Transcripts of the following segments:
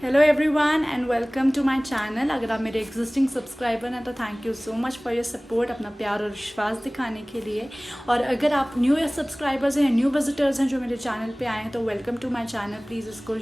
Hello everyone and welcome to my channel. अगर आप मेरे एग्जिस्टिंग सब्सक्राइबर हैं तो thank you so much for your support, अपना प्यार और विश्वास दिखाने के लिए। और अगर आप न्यू सब्सक्राइबर्स हैं, न्यू विजिटर्स हैं जो मेरे चैनल पे आए हैं तो welcome to my channel. Please इसको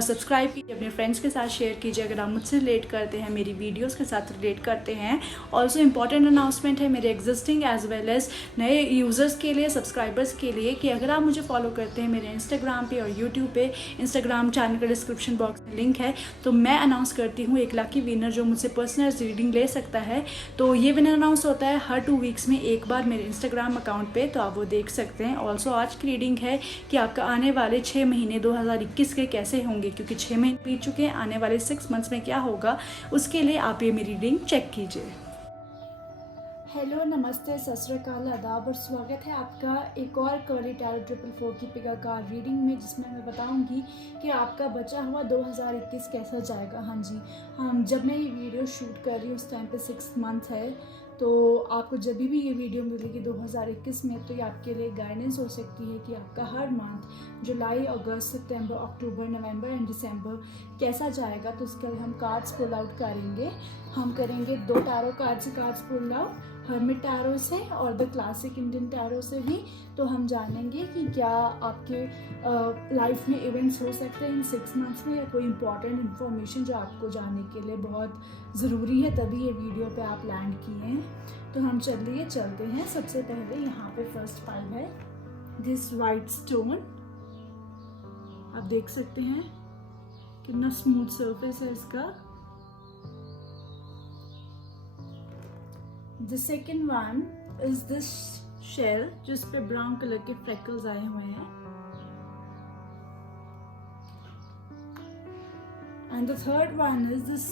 सब्सक्राइब कीजिए, अपने फ्रेंड्स के साथ शेयर कीजिए अगर आप मुझसे रिलेट करते हैं, मेरी वीडियोज़ के साथ रिलेट करते हैं। ऑल्सो इंपॉर्टेंट अनाउंसमेंट है मेरे एग्जिस्टिंग एज वेल एज नए यूज़र्स के लिए, सब्सक्राइबर्स के लिए, कि अगर आप मुझे फॉलो करते हैं मेरे इंस्टाग्राम पे और यूट्यूब पे, इंस्टाग्राम चैनल का डिस्क्रिप्शन बॉक्स में लिंक है, तो मैं अनाउंस करती हूँ एक लकी विनर जो मुझसे पर्सनल रीडिंग ले सकता है। तो ये विनर अनाउंस होता है हर 2 वीक्स में एक बार मेरे इंस्टाग्राम अकाउंट पे, तो आप वो देख सकते हैं। ऑल्सो आज की रीडिंग है कि आपका आने वाले 6 महीने 2021 के कैसे होंगे, क्योंकि 6 महीने बीत चुके हैं, आने वाले 6 मंथ्स में क्या होगा उसके लिए आप ये मेरी रीडिंग चेक कीजिए। हेलो, नमस्ते, सत श्री अकाल, आदाब और स्वागत है आपका एक और कर्ली टैरो 444 की पिका कार्ड रीडिंग में, जिसमें मैं बताऊंगी कि आपका बचा हुआ 2021 कैसा जाएगा। हाँ जी, जब मैं ये वीडियो शूट कर रही हूँ उस टाइम पे 6 मंथ है, तो आपको जब भी ये वीडियो मिलेगी 2021 में, तो ये आपके लिए गाइडेंस हो सकती है कि आपका हर month July, August, September, October, November and दिसंबर कैसा जाएगा। तो उसके लिए हम कार्ड्स पुल आउट करेंगे। हम करेंगे 2 tarot cards pull out, hermit tarot से और द क्लासिक इंडियन टैरो से भी। तो हम जानेंगे कि क्या आपके लाइफ में इवेंट्स हो सकते हैं इन 6 मंथ्स में, या कोई इंपॉर्टेंट इन्फॉर्मेशन जो आपको जानने के लिए बहुत ज़रूरी है, तभी ये वीडियो पे आप लैंड किए हैं। तो हम चलते हैं। सबसे पहले यहाँ पे फर्स्ट पाइल है दिस वाइट स्टोन। आप देख सकते हैं कितना स्मूथ सरफेस है इसका। The second one is this shell जिस पे ब्राउन कलर के फ्रेकल्स आए हुए हैं। And the third one is this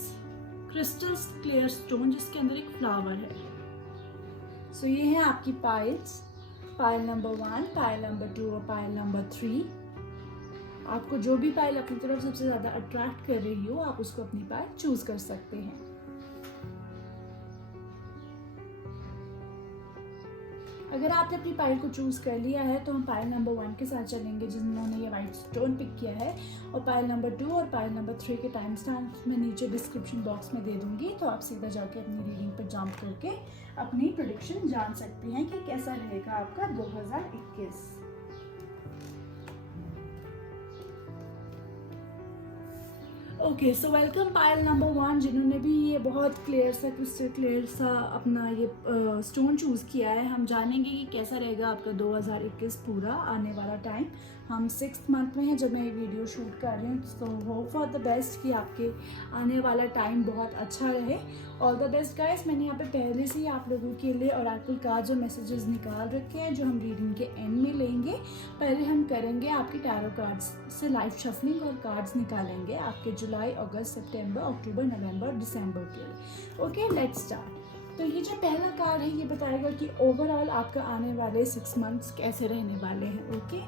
crystal clear stone जिसके अंदर एक फ्लावर है। So ये है आपकी piles, pile number 1, pile number 2 और पाइल नंबर 3। आपको जो भी पाइल अपनी तरफ सबसे ज़्यादा अट्रैक्ट कर रही हो, आप उसको अपनी पाइल चूज कर सकते हैं। अगर आपने अपनी पाइल को चूज़ कर लिया है तो हम पाइल नंबर 1 के साथ चलेंगे जिन्होंने ये वाइट स्टोन पिक किया है, और पाइल नंबर 2 और पाइल नंबर 3 के टाइम स्टैम्प मैं नीचे डिस्क्रिप्शन बॉक्स में दे दूंगी। तो आप सीधा जाके अपनी रीडिंग पर जंप करके अपनी प्रेडिक्शन जान सकते हैं कि कैसा रहेगा आपका 2021। Okay, so welcome pile number 1 जिन्होंने भी ये बहुत क्लियर सा अपना ये स्टोन चूज़ किया है। हम जानेंगे कि कैसा रहेगा आपका 2021 पूरा आने वाला टाइम। हम 6th मंथ में हैं जब मैं ये वीडियो शूट कर रही हूँ, तो होप फॉर द बेस्ट कि आपके आने वाला टाइम बहुत अच्छा रहे। All the best guys. मैंने यहाँ पे पहले से ही आप लोगों के लिए ऑरेकल कार्ड्स और मैसेजेस निकाल रखे हैं जो हम रीडिंग के एंड में लेंगे। पहले हम करेंगे आपके टैरो कार्ड्स से लाइव शफलिंग और कार्ड्स निकालेंगे आपके जुलाई, अगस्त, सितंबर, अक्टूबर, नवंबर, दिसंबर के लिए। Okay, let's start. तो ये जो पहला कार्ड है ये बताएगा कि ओवरऑल आपका आने वाले 6 मंथ्स कैसे रहने वाले हैं। Okay,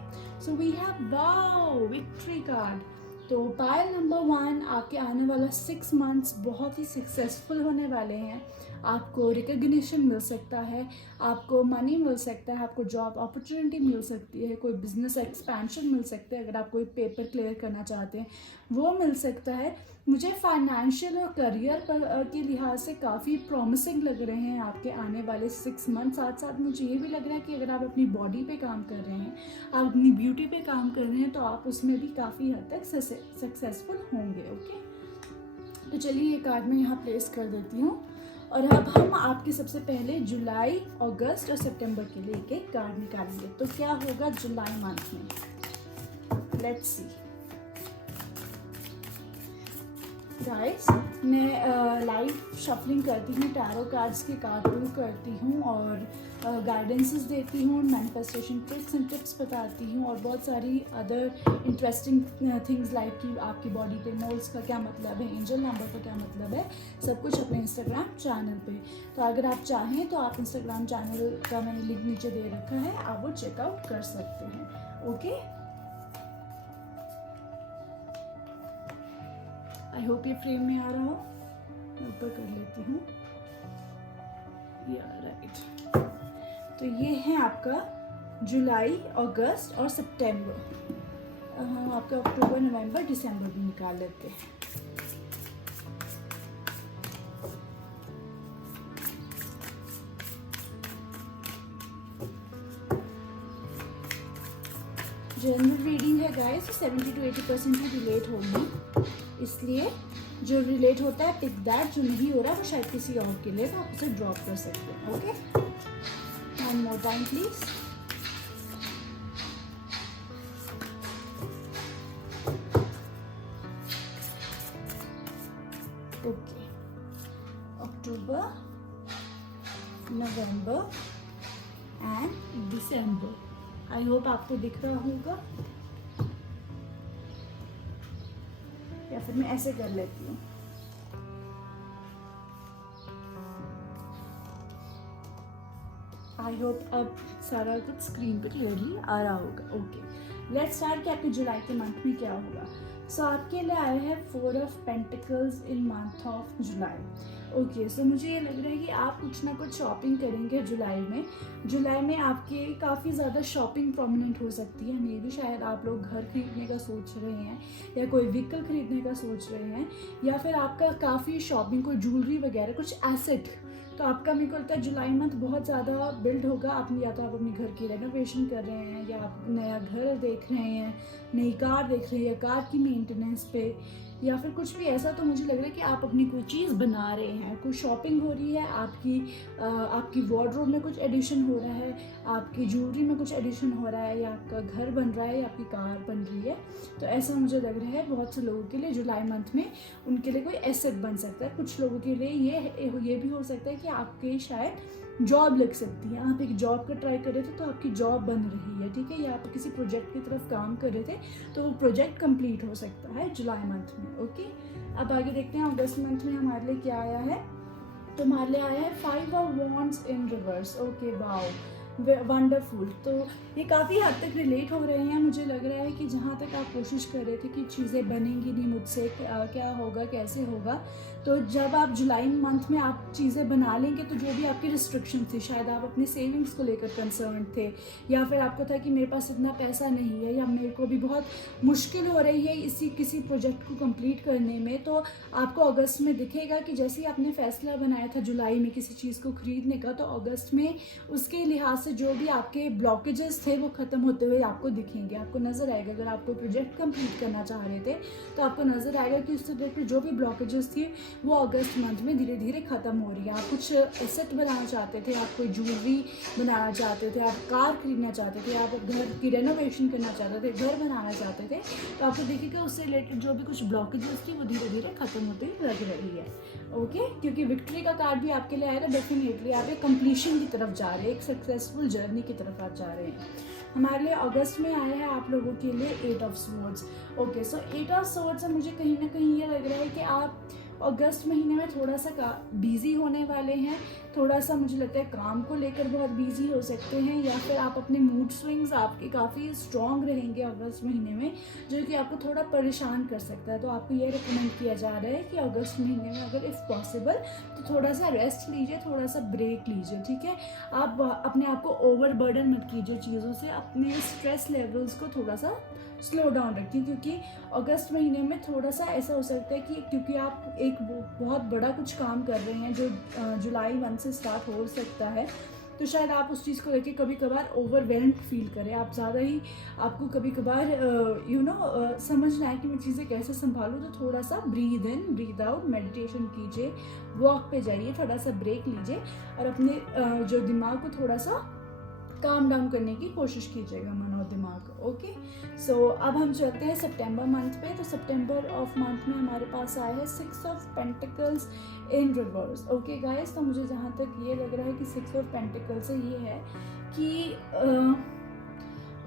so we have wow victory card. तो पाइल नंबर 1, आपके आने वाला 6 मंथ्स बहुत ही सक्सेसफुल होने वाले हैं। आपको रिकग्निशन मिल सकता है, आपको मनी मिल सकता है, आपको जॉब अपॉर्चुनिटी मिल सकती है, कोई बिजनेस एक्सपेंशन मिल सकता है, अगर आप कोई पेपर क्लियर करना चाहते हैं वो मिल सकता है। मुझे फाइनेंशियल और करियर के लिहाज से काफ़ी प्रॉमिसिंग लग रहे हैं आपके आने वाले 6 मंथ। साथ साथ मुझे ये भी लग रहा है कि अगर आप अपनी बॉडी पे काम कर रहे हैं, आप अपनी ब्यूटी पे काम कर रहे हैं, तो आप उसमें भी काफ़ी हद तक सक्सेसफुल होंगे। ओके, तो चलिए ये कार्ड मैं यहाँ प्लेस कर देती हूँ। और अब हम आपके सबसे पहले जुलाई, अगस्त और सितंबर के लिए एक एक कार्ड निकालेंगे। तो क्या होगा जुलाई मंथ में, लेट्स सी गाइस। मैं लाइव शफलिंग करती हूँ, टैरो कार्ड्स के कार्ड पुल करती हूँ और गाइडेंसेस देती हूँ, मैनिफेस्टेशन ट्रिक्स एंड टिप्स बताती हूँ, और बहुत सारी अदर इंटरेस्टिंग थिंग्स लाइक कि आपकी बॉडी पे मोल्स का क्या मतलब है, एंजल नंबर का क्या मतलब है, सब कुछ अपने इंस्टाग्राम चैनल पे। तो अगर आप चाहें तो आप इंस्टाग्राम चैनल का मैंने लिंक नीचे दे रखा है, आप वो चेकआउट कर सकते हैं। ओके, आई होप ये फ्रेम में आ रहा हो। मैं ऊपर कर लेती हूँ, राइट। तो ये है आपका जुलाई, अगस्त और सितंबर। हम आपका अक्टूबर, नवंबर, दिसंबर भी निकाल लेते हैं। जनरल रीडिंग है गाइस, 70 to 80% ही रिलेट होगी, इसलिए जो रिलेट होता है पिक दैट, जो नहीं हो रहा है वो शायद किसी और के लिए, तो आप उसे ड्रॉप कर सकते हैं। Okay, one more time please. Okay, October, November and December. I hope आपको दिख रहा होगा, या फिर मैं ऐसे कर लेती हूँ। आई होप अब सारा कुछ स्क्रीन पे क्लियरली आ रहा होगा। ओके, लेट्स स्टार्ट कि आपके जुलाई के मंथ में क्या होगा। सो आपके लिए आया है 4 of pentacles in month of July. Okay, so मुझे ये लग रहा है कि आप कुछ ना कुछ शॉपिंग करेंगे जुलाई में। जुलाई में आपके काफ़ी ज़्यादा शॉपिंग प्रोमिनेंट हो सकती है। मे भी शायद आप लोग घर खरीदने का सोच रहे हैं, या कोई व्हीकल खरीदने का सोच रहे हैं, या फिर आपका काफ़ी शॉपिंग, कोई ज्वेलरी वगैरह, कुछ एसेट। तो आपका मेरे को लगता है जुलाई मंथ बहुत ज़्यादा बिल्ड होगा। अपनी, या तो आप अपने घर की रेनोवेशन कर रहे हैं, या आप नया घर देख रहे हैं, नई कार देख रहे हैं, या कार की मेंटेनेंस पे, या फिर कुछ भी ऐसा। तो मुझे लग रहा है कि आप अपनी कोई चीज़ बना रहे हैं, कोई शॉपिंग हो रही है, आपकी वार्डरोब में कुछ एडिशन हो रहा है, आपकी ज्वेलरी में कुछ एडिशन हो रहा है, या आपका घर बन रहा है, या आपकी कार बन रही है। तो ऐसा मुझे लग रहा है बहुत से लोगों के लिए जुलाई मंथ में उनके लिए कोई एसेट बन सकता है। कुछ लोगों के लिए ये भी हो सकता है कि आपके शायद जॉब लग सकती है। आप एक जॉब का ट्राई कर रहे थे तो आपकी जॉब बन रही है, ठीक है, या आप किसी प्रोजेक्ट की तरफ काम कर रहे थे तो वो प्रोजेक्ट कंप्लीट हो सकता है जुलाई मंथ में। ओके, अब आगे देखते हैं अगस्त मंथ में हमारे लिए क्या आया है। तो हमारे लिए आया है 5 of wands in reverse. Okay, wow, wonderful. तो ये काफ़ी हद तक रिलेट हो रहे हैं। मुझे लग रहा है कि जहाँ तक आप कोशिश कर रहे थे कि चीज़ें बनेंगी नहीं मुझसे, क्या होगा, कैसे होगा, तो जब आप जुलाई मंथ में आप चीज़ें बना लेंगे तो जो भी आपकी रिस्ट्रिक्शन थी, शायद आप अपने सेविंग्स को लेकर कंसर्न थे, या फिर आपको था कि मेरे पास इतना पैसा नहीं है, या मेरे को भी बहुत मुश्किल हो रही है किसी प्रोजेक्ट को कंप्लीट करने में, तो आपको अगस्त में दिखेगा कि जैसे ही आपने फैसला बनाया था जुलाई में किसी चीज़ को खरीदने का, तो अगस्त में उसके लिहाज से जो भी आपके ब्लॉकेजेस थे वो ख़त्म होते हुए आपको दिखेंगे। आपको नज़र आएगा, अगर आप कोई प्रोजेक्ट कंप्लीट करना चाह रहे थे तो आपको नज़र आएगा कि उस प्रोजेक्ट में जो भी ब्लॉकेजेस थी वो अगस्त मंथ में धीरे धीरे ख़त्म हो रही है। आप कुछ एसेट बनाना चाहते थे, आप कोई ज्वेलरी बनाना चाहते थे, आप कार खरीदना चाहते थे, आप घर की रेनोवेशन करना चाहते थे, घर बनाना चाहते थे, तो आपको देखिएगा उससे रिलेटेड जो भी कुछ ब्लॉकेजेस थी वो धीरे धीरे ख़त्म होती लग रही है। ओके, क्योंकि विक्ट्री का कार्ड भी आपके लिए आएगा। डेफिनेटली आप एक कंप्लीशन की तरफ जा रहे हैं, एक सक्सेसफुल जर्नी की तरफ आप जा रहे हैं। हमारे लिए अगस्त में आया है आप लोगों के लिए 8 of swords. Okay, so 8 of swords से मुझे कहीं ना कहीं ये लग रहा है कि आप अगस्त महीने में थोड़ा सा बिजी होने वाले हैं। थोड़ा सा मुझे लगता है काम को लेकर बहुत बिजी हो सकते हैं, या फिर आप अपने मूड स्विंग्स आपके काफ़ी स्ट्रॉन्ग रहेंगे अगस्त महीने में, जो कि आपको थोड़ा परेशान कर सकता है। तो आपको ये रिकमेंड किया जा रहा है कि अगस्त महीने में अगर इफ़ पॉसिबल तो थोड़ा सा रेस्ट लीजिए, थोड़ा सा ब्रेक लीजिए, ठीक है। आप अपने आप को ओवर बर्डन मत कीजिए चीज़ों से, अपने स्ट्रेस लेवल्स को थोड़ा सा स्लो डाउन रखिए, क्योंकि अगस्त महीने में थोड़ा सा ऐसा हो सकता है कि क्योंकि आप एक बहुत बड़ा कुछ काम कर रहे हैं जो जुलाई मंथ से स्टार्ट हो सकता है, तो शायद आप उस चीज़ को लेके कभी कभार ओवरवेल्म्ड फील करें। आप ज़्यादा ही आपको कभी कभार समझना है कि मैं चीज़ें कैसे संभालूँ, तो थोड़ा सा breathe in breathe out, meditation कीजिए, वॉक पे जाइए, थोड़ा सा ब्रेक लीजिए और अपने जो दिमाग को थोड़ा सा काम डाउन करने की कोशिश कीजिएगा, मन और दिमाग। ओके, सो अब हम चलते हैं सितंबर मंथ पे। तो सितंबर ऑफ मंथ में हमारे पास आया है 6 of pentacles in reverse. Okay guys, तो मुझे जहाँ तक ये लग रहा है कि 6 ऑफ पेंटिकल्स से ये है कि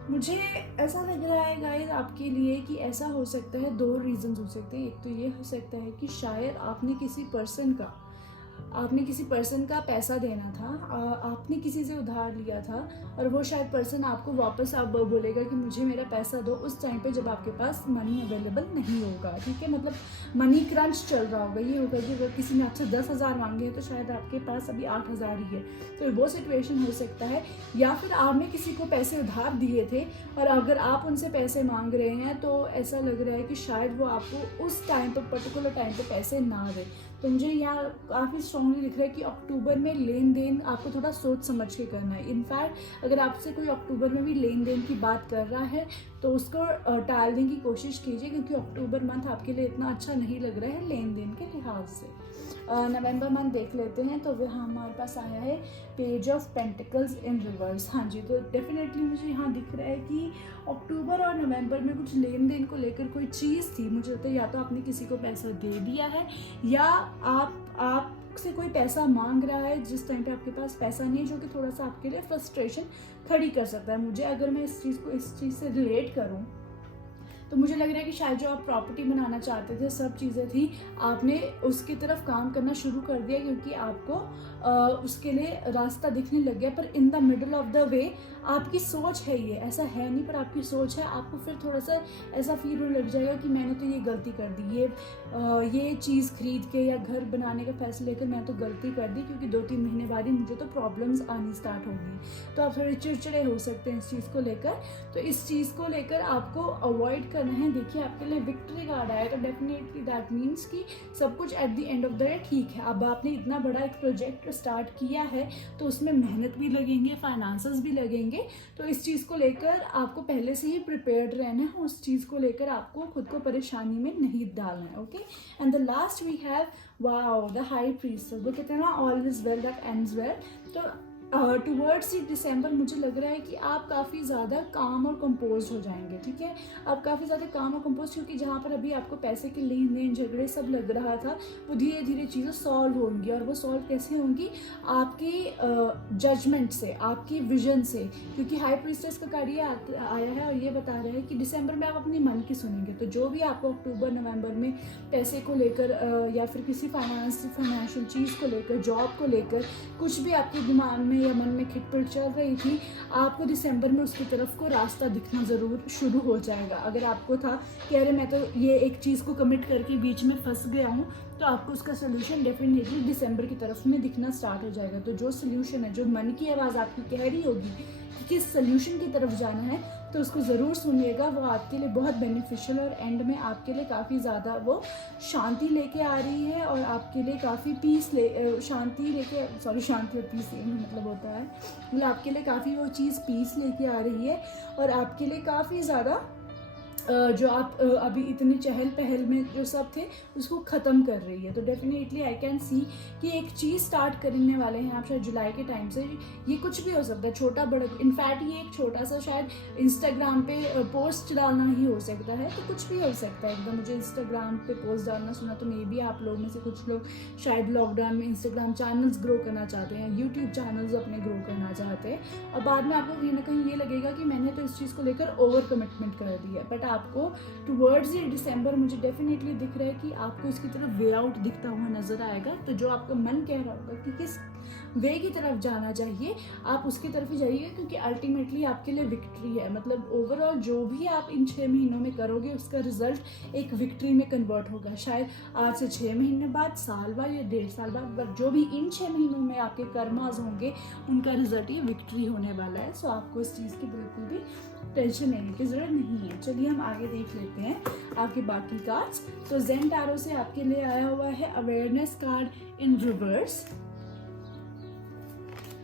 मुझे ऐसा लग रहा है गाइस आपके लिए कि ऐसा हो सकता है, 2 रीजंस हो सकते हैं। एक तो ये हो सकता है कि शायद आपने किसी पर्सन का पैसा देना था, आपने किसी से उधार लिया था, और वो शायद पर्सन आपको वापस आप बोलेगा कि मुझे मेरा पैसा दो उस टाइम पे जब आपके पास मनी अवेलेबल नहीं होगा, ठीक है। मतलब मनी क्रंच चल रहा होगा। ये होगा कि अगर किसी ने आपसे 10,000 मांगे हैं तो शायद आपके पास अभी 8,000 ही है, तो वो सिचुएशन हो सकता है। या फिर आपने किसी को पैसे उधार दिए थे और अगर आप उनसे पैसे मांग रहे हैं तो ऐसा लग रहा है कि शायद वो आपको उस टाइम पर, पर्टिकुलर टाइम पर पैसे ना दे। तो मुझे यहाँ काफ़ी स्ट्रांगली दिख रहा है कि अक्टूबर में लेन देन आपको थोड़ा सोच समझ के करना है। इनफैक्ट अगर आपसे कोई अक्टूबर में भी लेन देन की बात कर रहा है तो उसको टालने की कोशिश कीजिए, क्योंकि अक्टूबर मंथ आपके लिए इतना अच्छा नहीं लग रहा है लेन देन के लिहाज से। नवंबर मंथ देख लेते हैं, तो वह हमारे पास आया है page of pentacles in reverse. हाँ जी, तो डेफिनेटली मुझे यहाँ दिख रहा है कि अक्टूबर और नवंबर में कुछ लेन देन को लेकर कोई चीज़ थी। मुझे लगता है या तो आपने किसी को पैसा दे दिया है या आप से कोई पैसा मांग रहा है जिस टाइम पे आपके पास पैसा नहीं है, जो कि थोड़ा सा आपके लिए फ्रस्ट्रेशन खड़ी कर सकता है। मुझे अगर मैं इस चीज़ से रिलेट करूँ तो मुझे लग रहा है कि शायद जो आप प्रॉपर्टी बनाना चाहते थे, सब चीज़ें थी, आपने उसकी तरफ काम करना शुरू कर दिया क्योंकि आपको उसके लिए रास्ता दिखने लग गया। पर in the middle of the way आपकी सोच है, ये ऐसा है नहीं पर आपकी सोच है, आपको फिर थोड़ा सा ऐसा फील होने लग जाएगा कि मैंने तो ये गलती कर दी, ये चीज़ खरीद के या घर बनाने का फैसला लेकर मैं तो गलती कर दी, क्योंकि 2-3 महीने बाद ही मुझे तो प्रॉब्लम्स आनी स्टार्ट होंगी। तो आप थोड़े चिड़चिड़े हो सकते हैं इस चीज़ को लेकर। तो इस चीज़ को लेकर आपको अवॉइड करना है। देखिए आपके लिए विक्ट्री कार्ड आया, तो डेफिनेटली दैट मीन्स कि सब कुछ at the end of the day ठीक है। अब आपने इतना बड़ा एक प्रोजेक्ट स्टार्ट किया है तो उसमें मेहनत भी लगेंगे, फाइनेंसेस भी लगेंगे, तो इस चीज़ को लेकर आपको पहले से ही प्रिपेयर्ड रहना है। उस चीज़ को लेकर आपको खुद को परेशानी में नहीं डालना है। Okay, and the last we have wow the high priest. वो कहते हैं ना all is well that ends well. तो टुवर्ड्स दिसंबर मुझे लग रहा है कि आप काफ़ी ज़्यादा काम और कंपोज हो जाएंगे। ठीक है, आप काफ़ी ज़्यादा काम और कंपोज, क्योंकि जहाँ पर अभी आपको पैसे के लेन देन झगड़े सब लग रहा था, वो धीरे धीरे चीज़ें सॉल्व होंगी। और वो सॉल्व कैसे होंगी? आपकी जजमेंट से, आपकी विजन से, क्योंकि हाई प्रीस्टेस का कार्ड आया है और ये बता रहा है कि दिसंबर में आप अपनी मन की सुनेंगे। तो जो भी आपको अक्टूबर नवंबर में पैसे को लेकर या फिर किसी फाइनेंशियल चीज़ को लेकर, जॉब को लेकर कुछ भी आपके दिमाग में या मन में खिटपिट चल रही थी, आपको दिसंबर में उसकी तरफ को रास्ता दिखना ज़रूर शुरू हो जाएगा। अगर आपको था कि अरे मैं तो ये एक चीज़ को कमिट करके बीच में फंस गया हूँ, तो आपको उसका सोल्यूशन डेफिनेटली दिसंबर की तरफ में दिखना स्टार्ट हो जाएगा। तो जो सोल्यूशन है, जो मन की आवाज़ आपकी कह रही होगी कि किस सोल्यूशन की तरफ जाना है, तो उसको ज़रूर सुनिएगा। वो आपके लिए बहुत बेनिफिशियल और एंड में आपके लिए काफ़ी ज़्यादा वो शांति लेके आ रही है और आपके लिए काफ़ी शांति और पीस मतलब होता है, मतलब आपके लिए काफ़ी वो चीज़ पीस लेके आ रही है और आपके लिए काफ़ी ज़्यादा जो आप अभी इतनी चहल पहल में जो सब थे उसको ख़त्म कर रही है। तो डेफिनेटली आई कैन सी कि एक चीज़ स्टार्ट करने वाले हैं आप शायद जुलाई के टाइम से। ये कुछ भी हो सकता है, छोटा बड़ा, इनफैक्ट ये एक छोटा सा शायद इंस्टाग्राम पे पोस्ट डालना ही हो सकता है। तो कुछ भी हो सकता है एकदम। मुझे इंस्टाग्राम पे पोस्ट डालना सुना, तो मे बी आप लोग में से कुछ लोग शायद लॉकडाउन में इंस्टाग्राम चैनल्स ग्रो करना चाहते हैं, यूट्यूब चैनल्स अपने ग्रो करना चाहते हैं, और बाद में आपको कहीं ना कहीं ये लगेगा कि मैंने तो इस चीज़ को लेकर ओवर कमिटमेंट कर दी है। बट आपको टुवर्ड्स ये दिसंबर मुझे डेफिनेटली दिख रहा है कि आपको इसकी तरफ वे आउट दिखता हुआ नजर आएगा। तो जो आपका मन कह रहा होगा कि किस वे की तरफ जाना चाहिए, आप उसकी तरफ ही जाइए, क्योंकि अल्टीमेटली आपके लिए विक्ट्री है। मतलब ओवरऑल जो भी आप इन 6 महीनों में करोगे उसका रिजल्ट एक विक्ट्री में कन्वर्ट होगा। शायद आज से 6 महीने बाद, साल बाद या 1.5 साल बाद, जो भी इन 6 महीनों में आपके कर्मास होंगे उनका रिजल्ट ये विक्ट्री होने वाला है। सो आपको इस चीज़ की बिल्कुल भी टेंशन लेने की ज़रूरत नहीं है। चलिए हम आगे देख लेते हैं आपके बाकी कार्ड्स। तो ज़ेन टैरो से आपके लिए आया हुआ है अवेयरनेस कार्ड इन रिवर्स,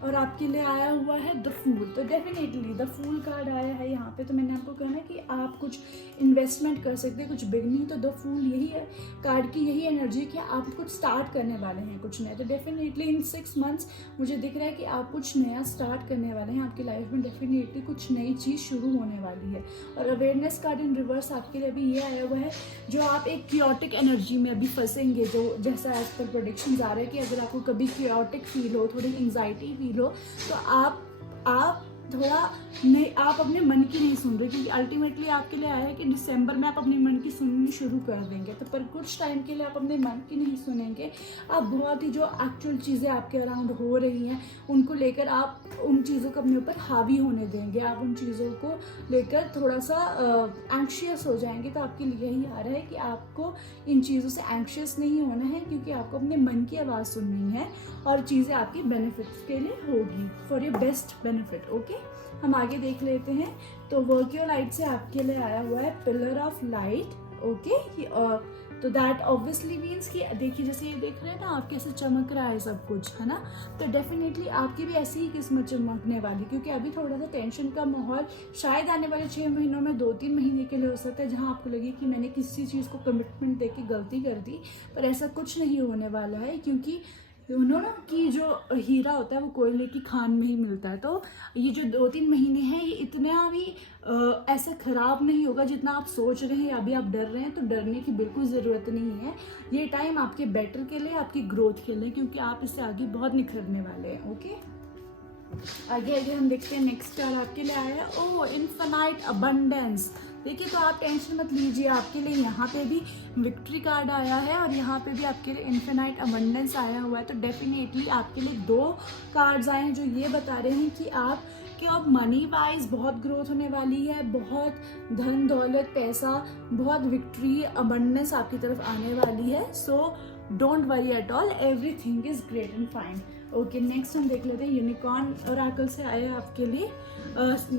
और आपके लिए आया हुआ है द फूल। तो डेफिनेटली द फूल कार्ड आया है यहाँ पे। तो मैंने आपको कहना है कि आप कुछ इन्वेस्टमेंट कर सकते हैं, कुछ बिगनिंग। तो द फूल यही है कार्ड की, यही एनर्जी कि आप कुछ स्टार्ट करने वाले हैं, कुछ नया। तो डेफिनेटली इन 6 मंथ्स मुझे दिख रहा है कि आप कुछ नया स्टार्ट करने वाले हैं। आपकी लाइफ में डेफिनेटली कुछ नई चीज़ शुरू होने वाली है। और अवेयरनेस कार्ड इन रिवर्स आपके लिए अभी ये आया हुआ है, जो आप एक क्योटिक एनर्जी में अभी फंसेंगे। जो जैसा एज पर प्रेडिक्शंस आ रहे हैं कि अगर आपको कभी क्योटिक फील हो, थोड़ी एंग्जाइटी फील हो, तो आप थोड़ा नहीं, आप अपने मन की नहीं सुन रहे, क्योंकि अल्टीमेटली आपके लिए आया है कि दिसंबर में आप अपने मन की सुननी शुरू कर देंगे। तो पर कुछ टाइम के लिए आप अपने मन की नहीं सुनेंगे। आप बहुत ही जो एक्चुअल चीज़ें आपके अराउंड हो रही हैं उनको लेकर आप उन चीज़ों को अपने ऊपर हावी होने देंगे। आप उन चीज़ों को लेकर थोड़ा सा एंक्शियस हो जाएंगे। तो आपके लिए यही आ रहा है कि आपको इन चीज़ों से एंक्शियस नहीं होना है, क्योंकि आपको अपने मन की आवाज़ सुननी है और चीज़ें आपकी बेनिफिट्स के लिए होगी, for your best benefit. Okay, हम आगे देख लेते हैं। तो वर्कियो लाइट से आपके लिए आया हुआ है पिलर ऑफ लाइट। ओके, तो दैट ऑब्वियसली मीन्स कि देखिए जैसे ये देख रहे हैं ना आप कैसे चमक रहा है सब कुछ, है ना। तो डेफिनेटली आपकी भी ऐसी ही किस्मत चमकने वाली, क्योंकि अभी थोड़ा सा टेंशन का माहौल शायद आने वाले 6 महीनों में 2-3 महीने के लिए हो सकता है, जहाँ आपको लगे कि मैंने किसी चीज़ को कमिटमेंट दे के गलती कर दी। पर ऐसा कुछ नहीं होने वाला है, क्योंकि उन्होंने कि जो हीरा होता है वो कोयले की खान में ही मिलता है। तो ये जो 2-3 महीने हैं ये इतना भी ऐसा ख़राब नहीं होगा जितना आप सोच रहे हैं। अभी आप डर रहे हैं तो डरने की बिल्कुल ज़रूरत नहीं है। ये टाइम आपके बेटर के लिए, आपकी ग्रोथ के लिए, क्योंकि आप इससे आगे बहुत निखरने वाले हैं। ओके, आगे हम देखते हैं नेक्स्ट कार्ड आपके लिए आया है। ओह, इन्फिनाइट अबंडेंस। देखिए तो आप टेंशन मत लीजिए, आपके लिए यहाँ पे भी विक्ट्री कार्ड आया है और यहाँ पे भी आपके लिए इन्फिनाइट अबंडेंस आया हुआ है। तो डेफिनेटली आपके लिए 2 कार्ड्स आए हैं जो ये बता रहे हैं कि आप अब मनी वाइज बहुत ग्रोथ होने वाली है, बहुत धन दौलत पैसा, बहुत विक्ट्री अबंडेंस आपकी तरफ आने वाली है। So don't worry at all, everything is great and fine. Okay, next हम देख लेते हैं यूनिकॉर्न ओरेकल से आया है आपके लिए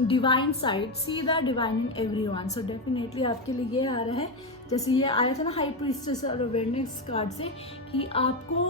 divine side, see the divine in everyone. So definitely आपके लिए ये आ रहा है, जैसे ये आया था ना हाई प्रीस्टेस और अवेयरनेस कार्ड से, कि आपको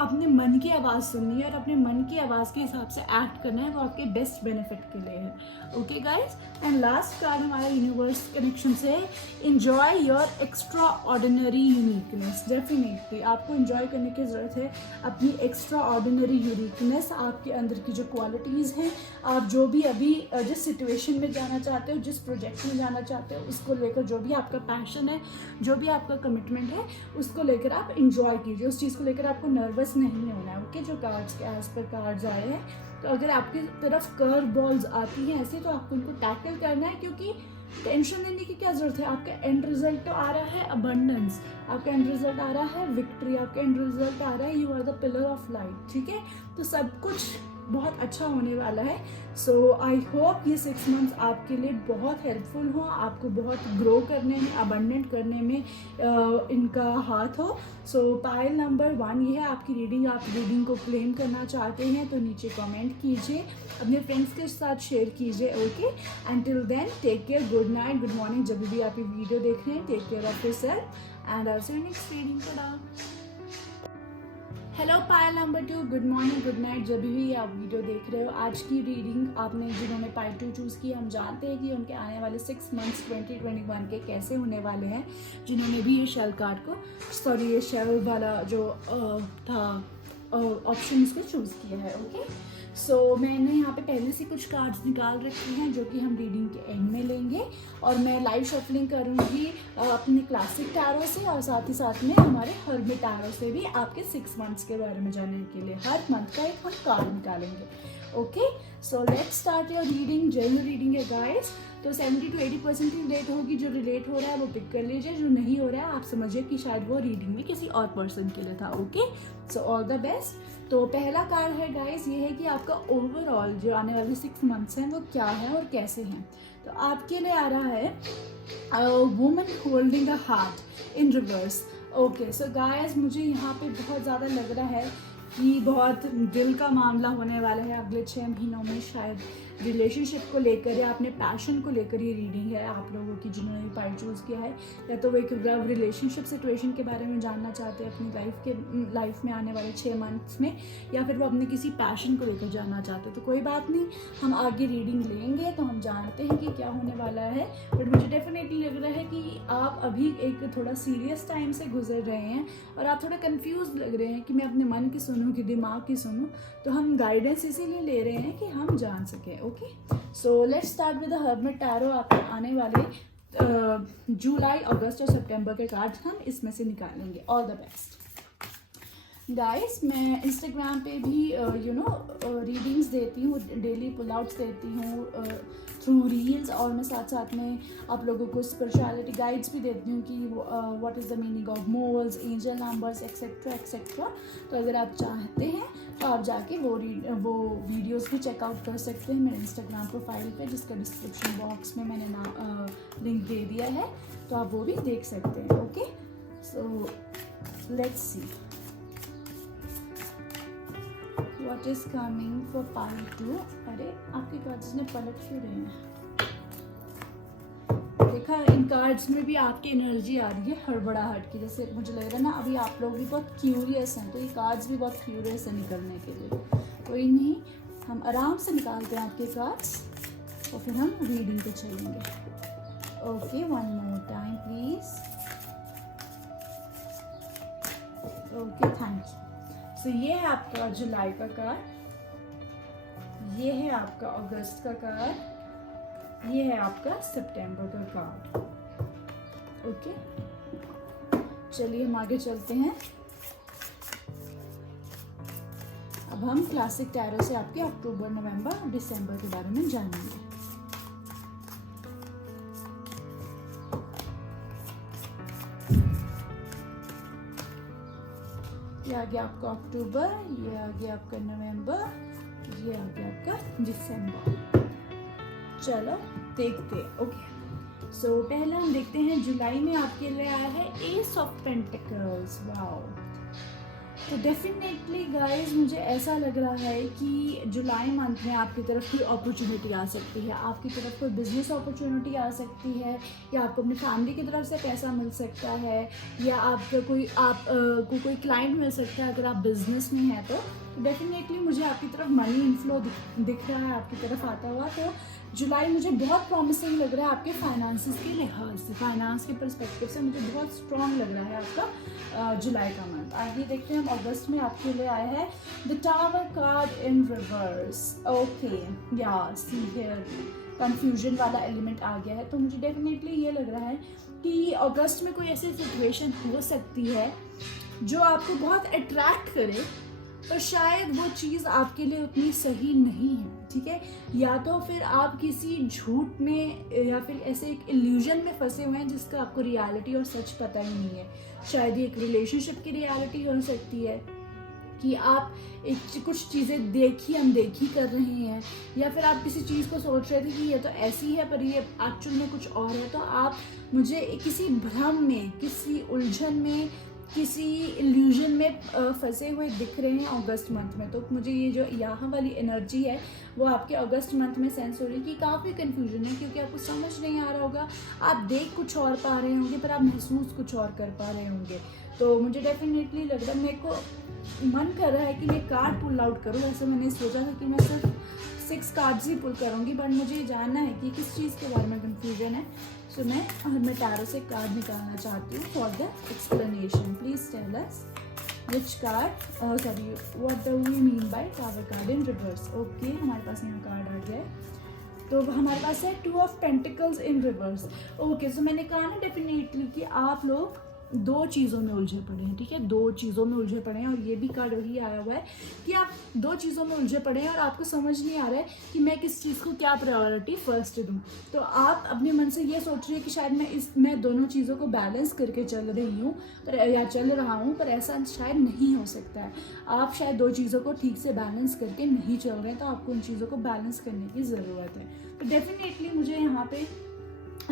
अपने मन की आवाज़ सुननी है और अपने मन की आवाज़ के हिसाब से एक्ट करना है, वो आपके बेस्ट बेनिफिट के लिए है। Okay guys, and last card हमारा यूनिवर्स कनेक्शन से है, enjoy your extra ordinary uniqueness. Definitely आपको इन्जॉय करने की ज़रूरत है अपनी एक्स्ट्रा ऑर्डिनरी यूनिकनेस, आपके अंदर की जो क्वालिटीज़ हैं, आप जो भी अभी जिस सिचुएशन में जाना चाहते हो, जिस प्रोजेक्ट में जाना चाहते हो, उसको लेकर जो भी आपका पैशन है, जो भी आपका कमिटमेंट है, उसको लेकर आप इंजॉय कीजिए। उस चीज़ को लेकर आपको नर्वस नहीं होना है। ओके, जो कार्ड्स के एज पर कार्ड्स आए हैं, तो अगर आपकी तरफ कर्व बॉल्स आती हैं ऐसे, तो आपको उनको टैकल करना है, क्योंकि टेंशन लेने की क्या जरूरत है। आपका एंड रिजल्ट तो आ रहा है अबंडेंस, आपका एंड रिजल्ट आ रहा है विक्ट्री, आपका एंड रिजल्ट आ रहा है you are the pillar of light. ठीक है, तो सब कुछ बहुत अच्छा होने वाला है। सो आई होप ये 6 मंथ्स आपके लिए बहुत हेल्पफुल हो, आपको बहुत ग्रो करने में, अबंडेंट करने में इनका हाथ हो। सो पाइल नंबर 1 ये है आपकी रीडिंग। आप रीडिंग को क्लेम करना चाहते हैं तो नीचे कमेंट कीजिए, अपने फ्रेंड्स के साथ शेयर कीजिए। Okay, until then take care, good night, good morning, जब भी आप ये वीडियो देख रहे हैं। Take care of yourself and I will see you next reading. Tata. Hello pile number 2, good morning, good night, जब भी आप वीडियो देख रहे हो। आज की रीडिंग आपने जिन्होंने पाइल 2 चूज़ की, हम जानते हैं कि उनके आने वाले 6 मंथ्स 2021 के कैसे होने वाले हैं। जिन्होंने भी ये शेल कार्ड को, सॉरी ये शेल वाला जो था ऑप्शन उसको चूज़ किया है। ओके, सो मैंने यहाँ पे पहले से कुछ कार्ड्स निकाल रखे हैं जो कि हम रीडिंग के एंड में लेंगे, और मैं लाइव शफलिंग करूँगी अपने क्लासिक टैरो से, और साथ ही साथ में हमारे हर्मिट टैरो से भी आपके 6 मंथ्स के बारे में जानने के लिए हर मंथ का एक हम कार्ड निकालेंगे। Okay, so let's start your reading. General reading है गाइस, तो 70 to 80% रिलेट होगी। जो रिलेट हो रहा है वो पिक कर लीजिए, जो नहीं हो रहा है आप समझिए कि शायद वो रीडिंग में किसी और पर्सन के लिए था। Okay, so all the best. तो पहला कार्ड है गाइस, ये है कि आपका ओवरऑल जो आने वाले 6 मंथ्स हैं वो क्या है और कैसे हैं। तो आपके लिए आ रहा है woman holding a heart in reverse. Okay, so guys मुझे यहाँ पे बहुत ज़्यादा लग रहा है कि बहुत दिल का मामला होने वाला है अगले 6 महीनों में, शायद रिलेशनशिप को लेकर या अपने पैशन को लेकर ये रीडिंग है आप लोगों की जिन्होंने पाइल चूज़ किया है। या तो वो एक रिलेशनशिप सिचुएशन के बारे में जानना चाहते हैं अपनी लाइफ में आने वाले 6 मंथ्स में, या फिर वो अपने किसी पैशन को लेकर जानना चाहते हैं। तो कोई बात नहीं, हम आगे रीडिंग लेंगे तो हम जानते हैं कि क्या होने वाला है। बट मुझे डेफिनेटली लग रहा है कि आप अभी एक थोड़ा सीरियस टाइम से गुजर रहे हैं और आप थोड़ा कन्फ्यूज लग रहे हैं कि मैं अपने मन की सुनूँ कि दिमाग की सुनूँ। तो हम गाइडेंस इसीलिए ले रहे हैं कि हम जान सकें। Okay, so let's start with the hermit tarot. आपके आने वाले जुलाई, अगस्त और सितंबर के कार्ड्स हम इसमें से निकालेंगे। All the best guys. मैं इंस्टाग्राम पे भी रीडिंग्स देती हूँ, डेली पुल आउट्स देती हूँ थ्रू रील्स, और मैं साथ साथ में आप लोगों को स्पिरिचुअलिटी गाइड्स भी देती हूँ कि what is the meaning of moles, angel numbers, etcetera etcetera. तो अगर आप चाहते हैं तो आप जाके वो वीडियोस भी चेकआउट कर सकते हैं मेरे इंस्टाग्राम प्रोफाइल पे, जिसका डिस्क्रिप्शन बॉक्स में मैंने लिंक दे दिया है, तो आप वो भी देख सकते हैं। Okay, so let's see What is coming for pile 2? अरे आपके कार्ड्स ने पलट क्यों रहे हैं? देखा, इन कार्ड्स में भी आपकी एनर्जी आ रही है हड़बड़ाहट की, जैसे मुझे लग रहा है ना अभी आप लोग भी बहुत क्यूरियस हैं, तो ये कार्ड्स भी बहुत क्यूरियस है निकलने के लिए। कोई नहीं, हम आराम से निकालते हैं आपके कार्ड्स और फिर हम रीडिंग पे चलेंगे। Okay, one more time please. Okay, thank you. So ये है आपका जुलाई का कार्ड, ये है आपका अगस्त का कार्ड, ये है आपका सितंबर का कार्ड। ओके, चलिए हम आगे चलते हैं। अब हम क्लासिक टैरो से आपके अक्टूबर, नवंबर, दिसंबर के बारे में जानेंगे। ये आ गया आपका अक्टूबर, ये आ गया आपका नवंबर, ये आ गया आपका दिसंबर। चलो देखते हैं। ओके, सो पहले हम देखते हैं जुलाई में आपके लिए आया है एस ऑफ पेंटिकल्स। वाओ, तो डेफिनेटली गाइज मुझे ऐसा लग रहा है कि जुलाई मंथ में आपकी तरफ कोई अपॉर्चुनिटी आ सकती है, आपकी तरफ कोई बिजनेस अपॉर्चुनिटी आ सकती है, या आपको अपनी फैमिली की तरफ से पैसा मिल सकता है, या आपको कोई क्लाइंट मिल सकता है अगर आप बिजनेस में हैं तो डेफिनेटली मुझे आपकी तरफ मनी इनफ्लो दिख रहा है आपकी तरफ आता हुआ। तो जुलाई मुझे बहुत प्रॉमिसिंग लग रहा है आपके फाइनेंसिस के लिहाज से, फाइनेंस के पर्सपेक्टिव से मुझे बहुत स्ट्रॉन्ग लग रहा है आपका जुलाई का मंथ। आगे देखते हैं हम अगस्त में आपके लिए आया है the tower card in reverse. Okay, या सी हियर कंफ्यूजन वाला एलिमेंट आ गया है, तो मुझे डेफिनेटली ये लग रहा है कि अगस्त में कोई ऐसी सिचुएशन हो सकती है जो आपको बहुत अट्रैक्ट करे, पर शायद वो चीज़ आपके लिए उतनी सही नहीं है। ठीक है, या तो फिर आप किसी झूठ में या फिर ऐसे एक इल्यूजन में फंसे हुए हैं जिसका आपको रियलिटी और सच पता ही नहीं है। शायद ये एक रिलेशनशिप की रियलिटी हो सकती है कि आप कुछ चीज़ें देखी अनदेखी कर रहे हैं, या फिर आप किसी चीज़ को सोच रहे थे कि ये तो ऐसी है पर ये एक्चुअल में कुछ और है। तो आप मुझे किसी भ्रम में, किसी उलझन में, किसी इल्यूजन में फंसे हुए दिख रहे हैं अगस्त मंथ में। तो मुझे ये जो यहाँ वाली एनर्जी है वो आपके अगस्त मंथ में सेंस हो रही है कि काफ़ी कन्फ्यूजन है, क्योंकि आपको समझ नहीं आ रहा होगा, आप देख कुछ और पा रहे होंगे पर आप महसूस कुछ और कर पा रहे होंगे। तो मुझे डेफिनेटली लग रहा है, मेरे को मन कर रहा है कि मैं कार्ड पुल आउट करूँ। वैसे मैंने सोचा था कि मैं सिर्फ 6 कार्ड्स ही पुल करूँगी, बट मुझे ये जानना है कि किस चीज़ के बारे में कन्फ्यूजन है। सो मैं टैरो से कार्ड निकालना चाहती हूँ for the explanation. Please tell us which card, sorry, what do we mean by tower card in reverse. Okay, हमारे पास यहाँ कार्ड आ गया है, तो हमारे पास है 2 of pentacles in reverse. Okay, so मैंने कहा ना डेफिनेटली कि आप लोग 2 चीज़ों में उलझे पड़े हैं। ठीक है, 2 चीज़ों में उलझे पड़े हैं, और ये भी कार्ड वही आया हुआ है कि आप 2 चीज़ों में उलझे पड़े हैं और आपको समझ नहीं आ रहा है कि मैं किस चीज़ को क्या प्रायोरिटी फर्स्ट दूं। तो आप अपने मन से ये सोच रहे हैं कि शायद मैं दोनों चीज़ों को बैलेंस करके चल रही हूँ या चल रहा हूँ, पर ऐसा शायद नहीं हो सकता है। आप शायद 2 चीज़ों को ठीक से बैलेंस करके नहीं चल रहे हैं, तो आपको उन चीज़ों को बैलेंस करने की ज़रूरत है। तो डेफिनेटली मुझे यहाँ पे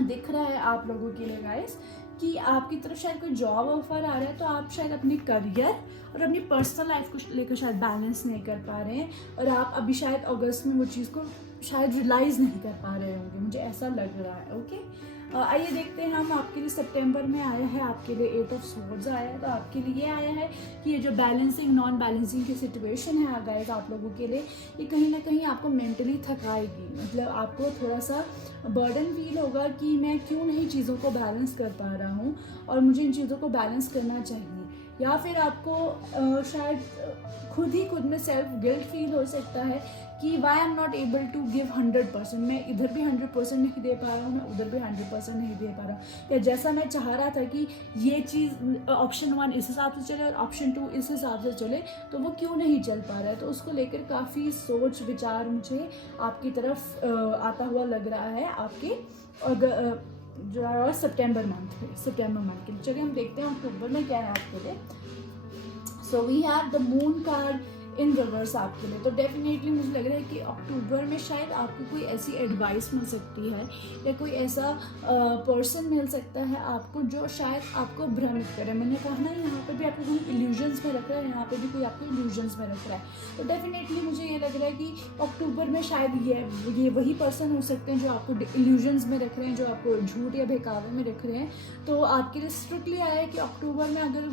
दिख रहा है आप लोगों के लिए गाइस कि आपकी तरफ शायद कोई जॉब ऑफर आ रहा है, तो आप शायद अपने करियर और अपनी पर्सनल लाइफ को लेकर शायद बैलेंस नहीं कर पा रहे हैं, और आप अभी शायद अगस्त में वो चीज़ को शायद रियलाइज़ नहीं कर पा रहे होंगे, मुझे ऐसा लग रहा है। ओके, आइए देखते हैं हम आपके लिए सितंबर में आया है, आपके लिए 8 ऑफ स्वॉर्ड्स आया है। तो आपके लिए ये आया है कि ये जो बैलेंसिंग नॉन बैलेंसिंग की सिचुएशन है गाइस आप लोगों के लिए, ये कहीं ना कहीं आपको मेंटली थकाएगी। मतलब आपको थोड़ा सा बर्डन फील होगा कि मैं क्यों नहीं चीज़ों को बैलेंस कर पा रहा हूँ, और मुझे इन चीज़ों को बैलेंस करना चाहिए। या फिर आपको शायद खुद में सेल्फ गिल्ट फील हो सकता है कि why am not able to give 100%, मैं इधर भी 100% नहीं दे पा रहा हूँ, मैं उधर भी 100% नहीं दे पा रहा हूँ, या जैसा मैं चाह रहा था कि ये चीज़ ऑप्शन 1 इस हिसाब से चले और ऑप्शन 2 इस हिसाब से चले, तो वो क्यों नहीं चल पा रहा है। तो उसको लेकर काफ़ी सोच विचार मुझे आपकी तरफ आता हुआ लग रहा है आपके जो सितंबर मंथ के लिए। चलिए हम देखते हैं अक्टूबर में क्या है आपके लिए। So we have the moon card in reverse आपके लिए। तो डेफिनेटली मुझे लग रहा है कि अक्टूबर में शायद आपको कोई ऐसी एडवाइस मिल सकती है या कोई ऐसा पर्सन मिल सकता है आपको जो शायद आपको भ्रमित करे। मैंने कहा ना, यहाँ पे भी आपको कोई इल्यूजन्स में रख रहा है, यहाँ पे भी कोई आपको इल्यूजन्स में रख रहा है। तो डेफिनेटली मुझे ये लग रहा है कि अक्टूबर में शायद ये वही पर्सन हो सकते हैं जो आपको इल्यूजन्स में रख रहे हैं, जो आपको झूठ या बहकावे में रख रहे हैं। तो आपके लिए स्ट्रिक्टली आया है कि अक्टूबर में अगर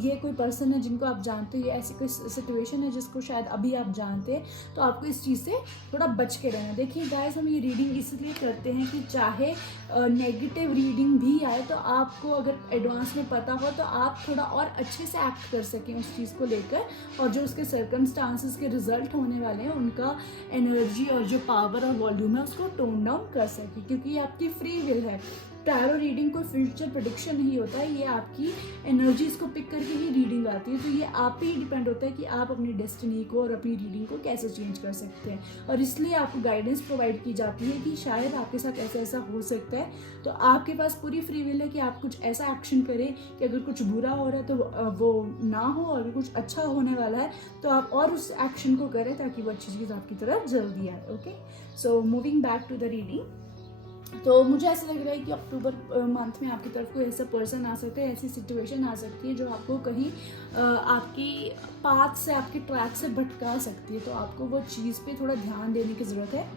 ये कोई पर्सन है जिनको आप जानते हो, ऐसी कोई सिचुएशन है जिसको शायद अभी आप जानते हैं, तो आपको इस चीज़ से थोड़ा बच के रहना। देखिए गाइस, हम ये रीडिंग इसलिए करते हैं कि चाहे नेगेटिव रीडिंग भी आए तो आपको अगर एडवांस में पता हो तो आप थोड़ा और अच्छे से एक्ट कर सकें उस चीज़ को लेकर, और जो उसके सर्कमस्टांसेस के रिजल्ट होने वाले हैं उनका एनर्जी और जो पावर और वॉल्यूम है उसको टोन डाउन कर सकें, क्योंकि ये आपकी फ्री विल है। टैरो रीडिंग कोई फ्यूचर प्रेडिक्शन नहीं होता है, ये आपकी एनर्जीज को पिक करके ही रीडिंग आती है। तो ये आप पे ही डिपेंड होता है कि आप अपनी डेस्टिनी को और अपनी रीडिंग को कैसे चेंज कर सकते हैं, और इसलिए आपको गाइडेंस प्रोवाइड की जाती है कि शायद आपके साथ ऐसा ऐसा हो सकता है। तो आपके पास पूरी फ्री विल है कि आप कुछ ऐसा एक्शन करें कि अगर कुछ बुरा हो रहा है तो वो ना हो, और अगर कुछ अच्छा होने वाला है तो आप और उस एक्शन को करें ताकि वो अच्छी चीज़ आपकी तरफ जल्दी आए। Okay, so moving back to the reading. तो मुझे ऐसा लग रहा है कि अक्टूबर मंथ में आपकी तरफ कोई ऐसा पर्सन आ सकता है, ऐसी सिचुएशन आ सकती है जो आपको कहीं आपकी पाथ से, आपके ट्रैक से भटका सकती है। तो आपको वो चीज़ पे थोड़ा ध्यान देने की ज़रूरत है।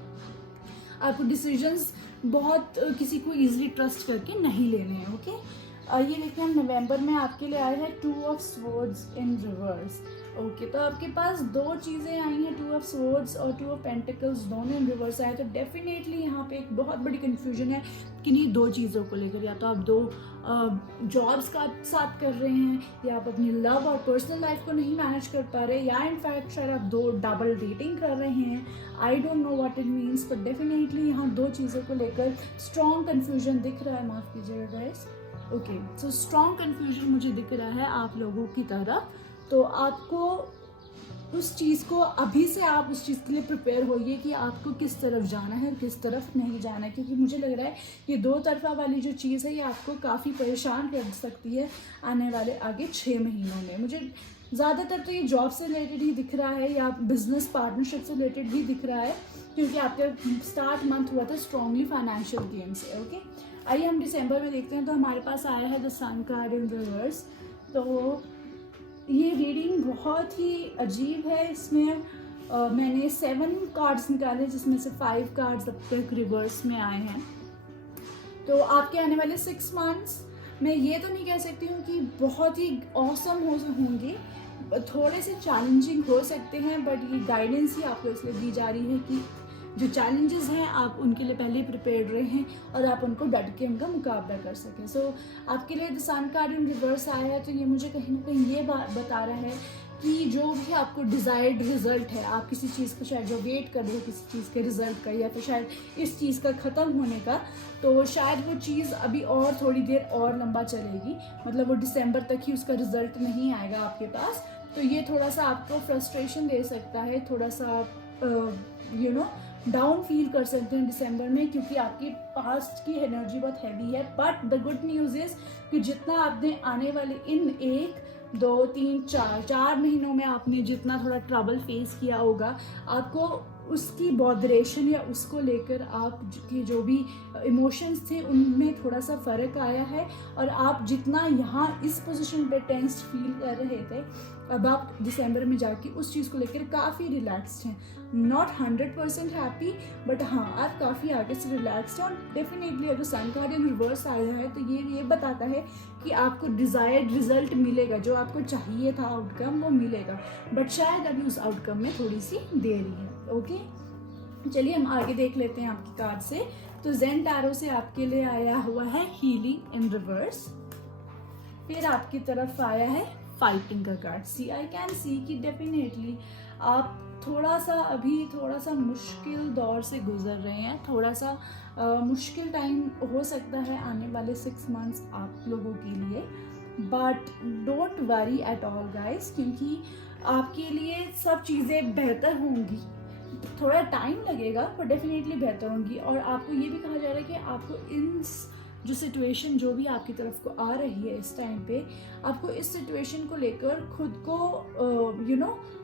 आपको डिसीजंस बहुत किसी को ईजिली ट्रस्ट करके नहीं लेने हैं। ओके, ये देखिए, हम नवंबर में आपके लिए आए हैं 2 of swords in reverse. Okay, तो आपके पास दो चीज़ें आई हैं, 2 ऑफ स्वॉर्ड्स और 2 ऑफ पेंटिकल्स, दोनों इन रिवर्स आए। तो डेफिनेटली यहाँ पे एक बहुत बड़ी कन्फ्यूजन है किन्हीं दो चीज़ों को लेकर। या तो आप दो जॉब्स का साथ कर रहे हैं, या आप अपनी लव और पर्सनल लाइफ को नहीं मैनेज कर पा रहे, या इनफैक्ट शायद आप दो डबल डेटिंग कर रहे हैं। I don't know what it means, but definitely यहाँ दो चीज़ों को लेकर स्ट्रॉन्ग कन्फ्यूजन दिख रहा है। माफ़ कीजिएगा guys. Okay, so strong confusion मुझे दिख रहा है आप लोगों की तरफ। तो आपको उस चीज़ को अभी से आप उस चीज़ के लिए प्रिपेयर होइए कि आपको किस तरफ जाना है और किस तरफ नहीं जाना है, क्योंकि मुझे लग रहा है ये दो तरफा वाली जो चीज़ है ये आपको काफ़ी परेशान कर सकती है आने वाले आगे 6 महीनों में। मुझे ज़्यादातर तो ये जॉब से रिलेटेड ही दिख रहा है या बिजनेस पार्टनरशिप से रिलेटेड ही दिख रहा है, क्योंकि आपका स्टार्ट मंथ हुआ था स्ट्रॉन्गली फाइनेंशियल गेम से। ओके, आइए हम दिसंबर में देखते हैं। तो हमारे पास आया है the sun card in reverse. तो ये रीडिंग बहुत ही अजीब है। इसमें मैंने 7 कार्ड्स निकाले जिसमें से 5 कार्ड्स अब तक रिवर्स में आए हैं। तो आपके आने वाले 6 मंथ्स मैं ये तो नहीं कह सकती हूँ कि बहुत ही ऑसम होंगे, थोड़े से चैलेंजिंग हो सकते हैं, बट ये गाइडेंस ही आपको इसलिए दी जा रही है कि जो चैलेंजेस हैं आप उनके लिए पहले ही प्रिपेयर्ड रहे हैं और आप उनको डट के उनका मुकाबला कर सकें। सो आपके लिए the sun card in reverse आया है, तो ये मुझे कहीं ना कहीं ये बात बता रहा है कि जो भी आपको डिज़ायर्ड रिजल्ट है, आप किसी चीज़ का शायद जो वेट कर रहे हो किसी चीज़ के रिजल्ट का, या फिर शायद इस चीज़ का ख़त्म होने का, तो शायद वो चीज़ अभी और थोड़ी देर और लंबा चलेगी। मतलब वो दिसंबर तक ही उसका रिजल्ट नहीं आएगा आपके पास। तो ये थोड़ा सा आपको फ्रस्ट्रेशन दे सकता है, थोड़ा सा डाउन फील कर सकते हैं दिसंबर में, क्योंकि आपकी पास्ट की एनर्जी बहुत हैवी है। But the good news is कि जितना आपने आने वाले इन 1, 2, 3, 4 महीनों में आपने जितना थोड़ा ट्रबल फेस किया होगा, आपको उसकी बॉदरेशन या उसको लेकर आपके जो भी इमोशंस थे उनमें थोड़ा सा फ़र्क आया है। और आप जितना यहाँ इस पोजीशन पे टेंस्ड फील कर रहे थे, अब आप दिसंबर में जाके उस चीज़ को लेकर काफ़ी रिलैक्स्ड हैं। नॉट 100% हैप्पी, बट हाँ आप काफ़ी आगे से रिलैक्स्ड हैं। और डेफिनेटली अगर सन कार्ड इन रिवर्स आया है तो ये बताता है कि आपको डिज़ायर्ड रिजल्ट मिलेगा, जो आपको चाहिए था आउटकम वो मिलेगा, बट शायद अभी उस आउटकम में थोड़ी सी देरी है। ओके, चलिए हम आगे देख लेते हैं आपकी कार्ड से। तो ज़ेन टैरो से आपके लिए आया हुआ है हीलिंग इन रिवर्स। फिर आपकी तरफ आया है फाइटिंग का card. C I can see कि डेफिनेटली आप थोड़ा सा मुश्किल दौर से गुजर रहे हैं। थोड़ा सा मुश्किल टाइम हो सकता है आने वाले 6 मंथ्स आप लोगों के लिए, but don't worry at all guys, क्योंकि आपके लिए सब चीज़ें बेहतर होंगी। थोड़ा टाइम लगेगा पर डेफिनेटली बेहतर होंगी। और आपको ये भी कहा जा रहा है कि आपको इन जो सिचुएशन जो भी आपकी तरफ को आ रही है इस टाइम पे, आपको इस सिचुएशन को लेकर खुद को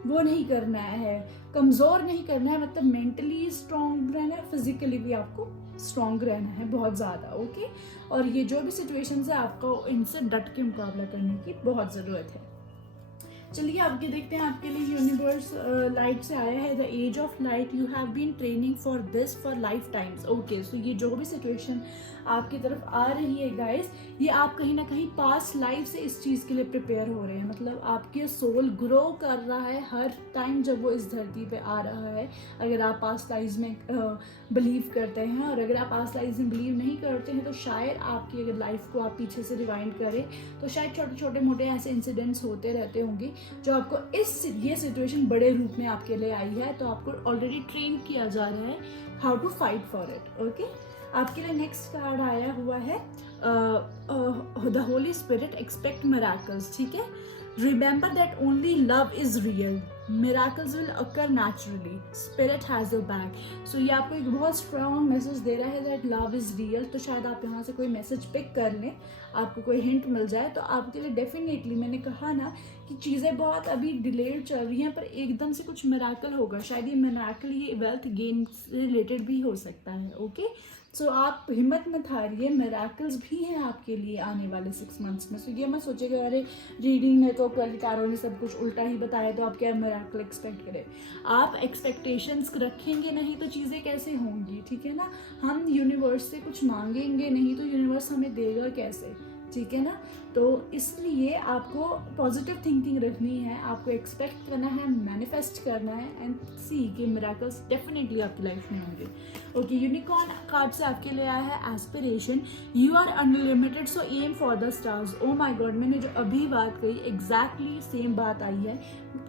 वो नहीं करना है, कमज़ोर नहीं करना है, मतलब मेंटली स्ट्रॉन्ग रहना है, फिजिकली भी आपको स्ट्रॉन्ग रहना है बहुत ज़्यादा। ओके, और ये जो भी सिचुएशंस है आपको इनसे डट के मुकाबला करने की बहुत ज़रूरत है। चलिए आगे देखते हैं, आपके लिए यूनिवर्स लाइट से आया है, the age of light, you have been training for this for life times. Okay, so ये जो भी सिचुएशन आपकी तरफ आ रही है गाइस, ये आप कहीं ना कहीं पास्ट लाइफ से इस चीज़ के लिए प्रिपेयर हो रहे हैं। मतलब आपके सोल ग्रो कर रहा है हर टाइम जब वो इस धरती पे आ रहा है। अगर आप पास्ट लाइफ में बिलीव करते हैं, और अगर आप पास्ट लाइफ में बिलीव नहीं करते हैं तो शायद आपकी अगर लाइफ को आप पीछे से रिवाइंड करें तो शायद छोटे छोटे मोटे ऐसे इंसिडेंट्स होते रहते होंगे जो आपको ये सिचुएशन बड़े रूप में आपके लिए आई है। तो आपको ऑलरेडी ट्रेन किया जा रहा है how to fight for it. Okay, आपके लिए नेक्स्ट कार्ड आया हुआ है the holy spirit, expect miracles. ठीक है, remember that only love is real, miracles will occur naturally, spirit has your back. So ये आपको एक बहुत स्ट्रॉन्ग मैसेज दे रहा है दैट लव इज रियल। तो शायद आप यहाँ से कोई मैसेज पिक कर लें, आपको कोई हिंट मिल जाए तो आपके लिए डेफिनेटली, मैंने कहा ना कि चीज़ें बहुत अभी डिलेड चल रही हैं पर एकदम से कुछ मिरेकल होगा। शायद ये मिरेकल ये वेल्थ गेन से रिलेटेड भी हो सकता है। ओके, सो आप हिम्मत मत हारिए, मिरेकल्स भी हैं आपके लिए आने वाले 6 मंथ्स में। सो ये मत सोचिएगा अरे रीडिंग में तो कल तारों ने सब कुछ उल्टा ही बताया तो आप क्या मिरेकल एक्सपेक्ट करें। आप एक्सपेक्टेशंस रखेंगे नहीं तो चीज़ें कैसे होंगी, ठीक है ना। हम यूनिवर्स से कुछ मांगेंगे नहीं तो यूनिवर्स हमें देगा कैसे, ठीक है ना। तो इसलिए आपको पॉजिटिव थिंकिंग रखनी है, आपको एक्सपेक्ट करना है, मैनिफेस्ट करना है एंड सी कि मिरेकल्स डेफिनेटली आपकी लाइफ में होंगे। ओके, यूनिकॉर्न कार्ड से आपके लिए आया है aspiration, you are unlimited so aim for the stars. Oh my god, मैंने जो अभी बात कही एग्जैक्टली सेम बात आई है।